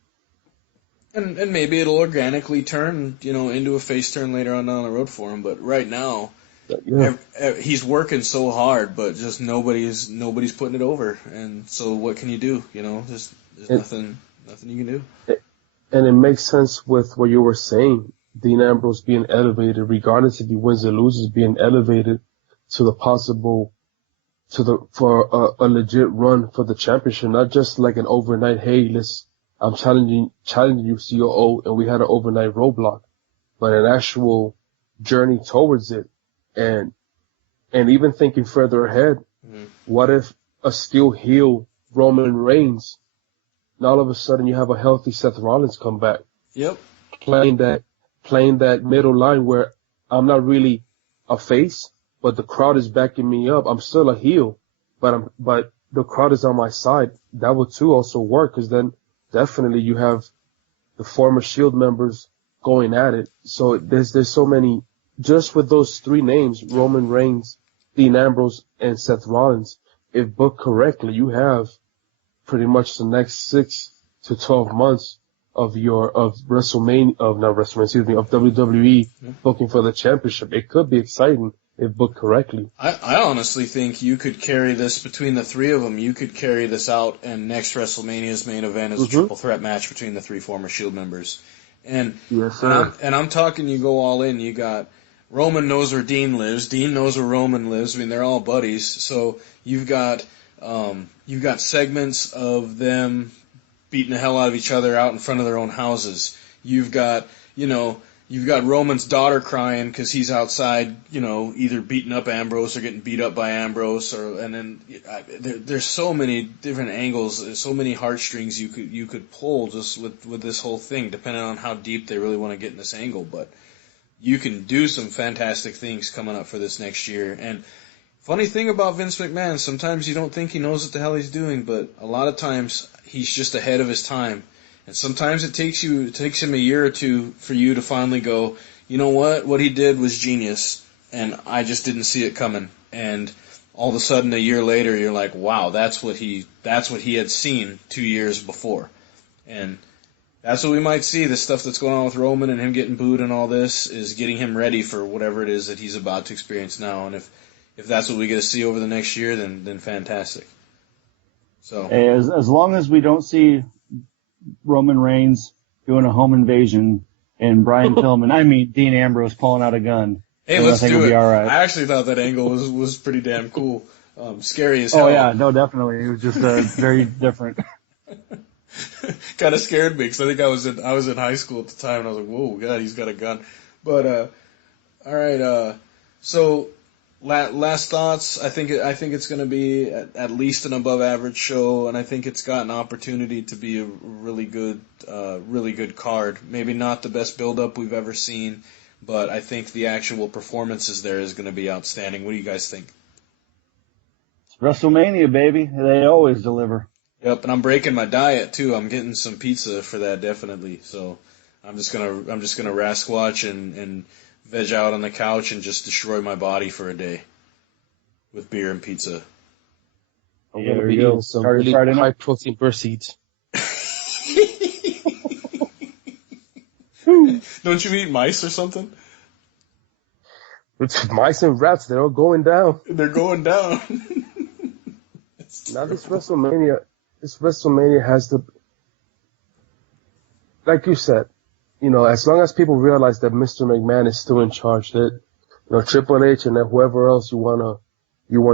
And maybe it'll organically turn, into a face turn later on down the road for him, but right now, he's working so hard, but just nobody's putting it over, and so what can you do, There's nothing you can do. And it makes sense with what you were saying, Dean Ambrose being elevated, regardless if he wins or loses, being elevated to the possible, for a legit run for the championship, not just like an overnight, hey, I'm challenging you, COO, and we had an overnight roadblock, but an actual journey towards it. And even thinking further ahead, what if a still heel Roman Reigns, and all of a sudden you have a healthy Seth Rollins come back? Yep. Playing that middle line where I'm not really a face, but the crowd is backing me up. I'm still a heel, but the crowd is on my side. That would too also work, because then definitely you have the former Shield members going at it. So there's so many, just with those three names, Roman Reigns, Dean Ambrose, and Seth Rollins, if booked correctly, you have pretty much the next 6 to 12 months of WWE booking for the championship. It could be exciting if booked correctly. I honestly think you could carry this between the three of them. You could carry this out, and next WrestleMania's main event is a triple threat match between the three former Shield members. And yes, sir. And I'm talking, you go all in. You got Roman knows where Dean lives. Dean knows where Roman lives. I mean, they're all buddies. So you've got segments of them beating the hell out of each other out in front of their own houses. You've got Roman's daughter crying because he's outside, either beating up Ambrose or getting beat up by Ambrose, and then there's so many different angles, there's so many heartstrings you could pull just with this whole thing, depending on how deep they really want to get in this angle. But you can do some fantastic things coming up for this next year. And funny thing about Vince McMahon, sometimes you don't think he knows what the hell he's doing, but a lot of times he's just ahead of his time. And sometimes it takes him a year or two for you to finally go, you know what he did was genius, and I just didn't see it coming. And all of a sudden, a year later, you're like, wow, that's what he had seen 2 years before. And that's what we might see. The stuff that's going on with Roman and him getting booed and all this is getting him ready for whatever it is that he's about to experience now. And if that's what we get to see over the next year, then fantastic. So as long as we don't see Roman Reigns doing a home invasion and Brian Pillman, Dean Ambrose pulling out a gun. Hey, let's do it. Be all right. I actually thought that angle was pretty damn cool. Scary as hell. Oh yeah, no, definitely. It was just very different. Kind of scared me because I think I was in high school at the time, and I was like, whoa, God, he's got a gun. But all right. So last thoughts. I think it's going to be at least an above average show, and I think it's got an opportunity to be a really good card. Maybe not the best build up we've ever seen, but I think the actual performances there is going to be outstanding. What do you guys think? It's WrestleMania, baby. They always deliver. Yep, and I'm breaking my diet too. I'm getting some pizza for that definitely. So I'm just gonna Rasquatch and veg out on the couch and just destroy my body for a day with beer and pizza. I'm gonna be eating some really high protein burst seeds. Don't you eat mice or something? It's mice and rats, they're all going down. They're going down. Now this WrestleMania has the, like you said, as long as people realize that Mr. McMahon is still in charge, that, Triple H and whoever else you want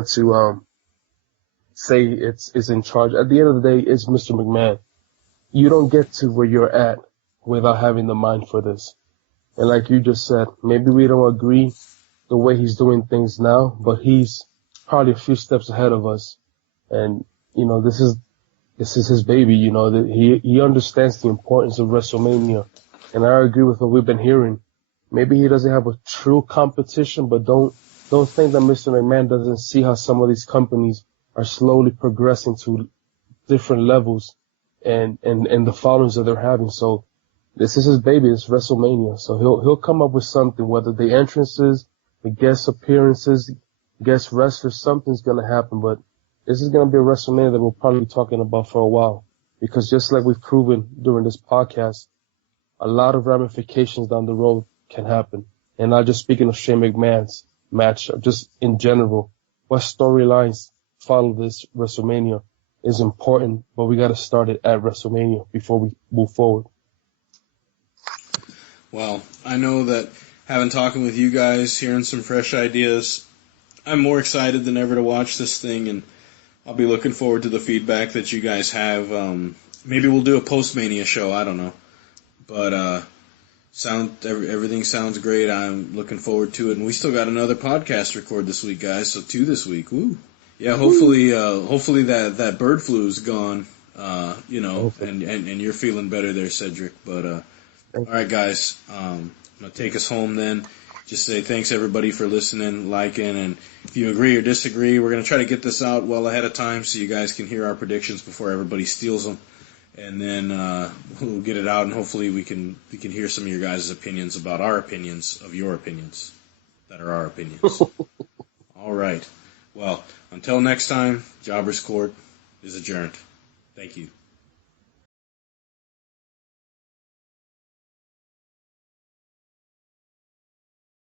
to say is in charge. At the end of the day, it's Mr. McMahon. You don't get to where you're at without having the mind for this. And like you just said, maybe we don't agree the way he's doing things now, but he's probably a few steps ahead of us. And, this is his baby, that he understands the importance of WrestleMania. And I agree with what we've been hearing. Maybe he doesn't have a true competition, but don't think that Mr. McMahon doesn't see how some of these companies are slowly progressing to different levels and the followings that they're having. So this is his baby, it's WrestleMania. So he'll come up with something, whether the entrances, the guest appearances, guest wrestlers, something's gonna happen, but this is going to be a WrestleMania that we'll probably be talking about for a while. Because just like we've proven during this podcast, a lot of ramifications down the road can happen. And not just speaking of Shane McMahon's match, just in general, what storylines follow this WrestleMania is important, but we got to start it at WrestleMania before we move forward. Well, I know that having talking with you guys, hearing some fresh ideas, I'm more excited than ever to watch this thing, and I'll be looking forward to the feedback that you guys have. Maybe we'll do a post-Mania show. I don't know. But everything sounds great. I'm looking forward to it. And we still got another podcast to record this week, guys. So 2 this week. Woo. Yeah, hopefully that bird flu is gone, and you're feeling better there, Cedric. But all right, guys. I'm going to take us home then. Just say thanks everybody for listening, liking, and if you agree or disagree, we're going to try to get this out well ahead of time so you guys can hear our predictions before everybody steals them, and then we'll get it out, and hopefully we can hear some of your guys' opinions about our opinions of your opinions that are our opinions. All right. Well, until next time, Jobber's Court is adjourned. Thank you.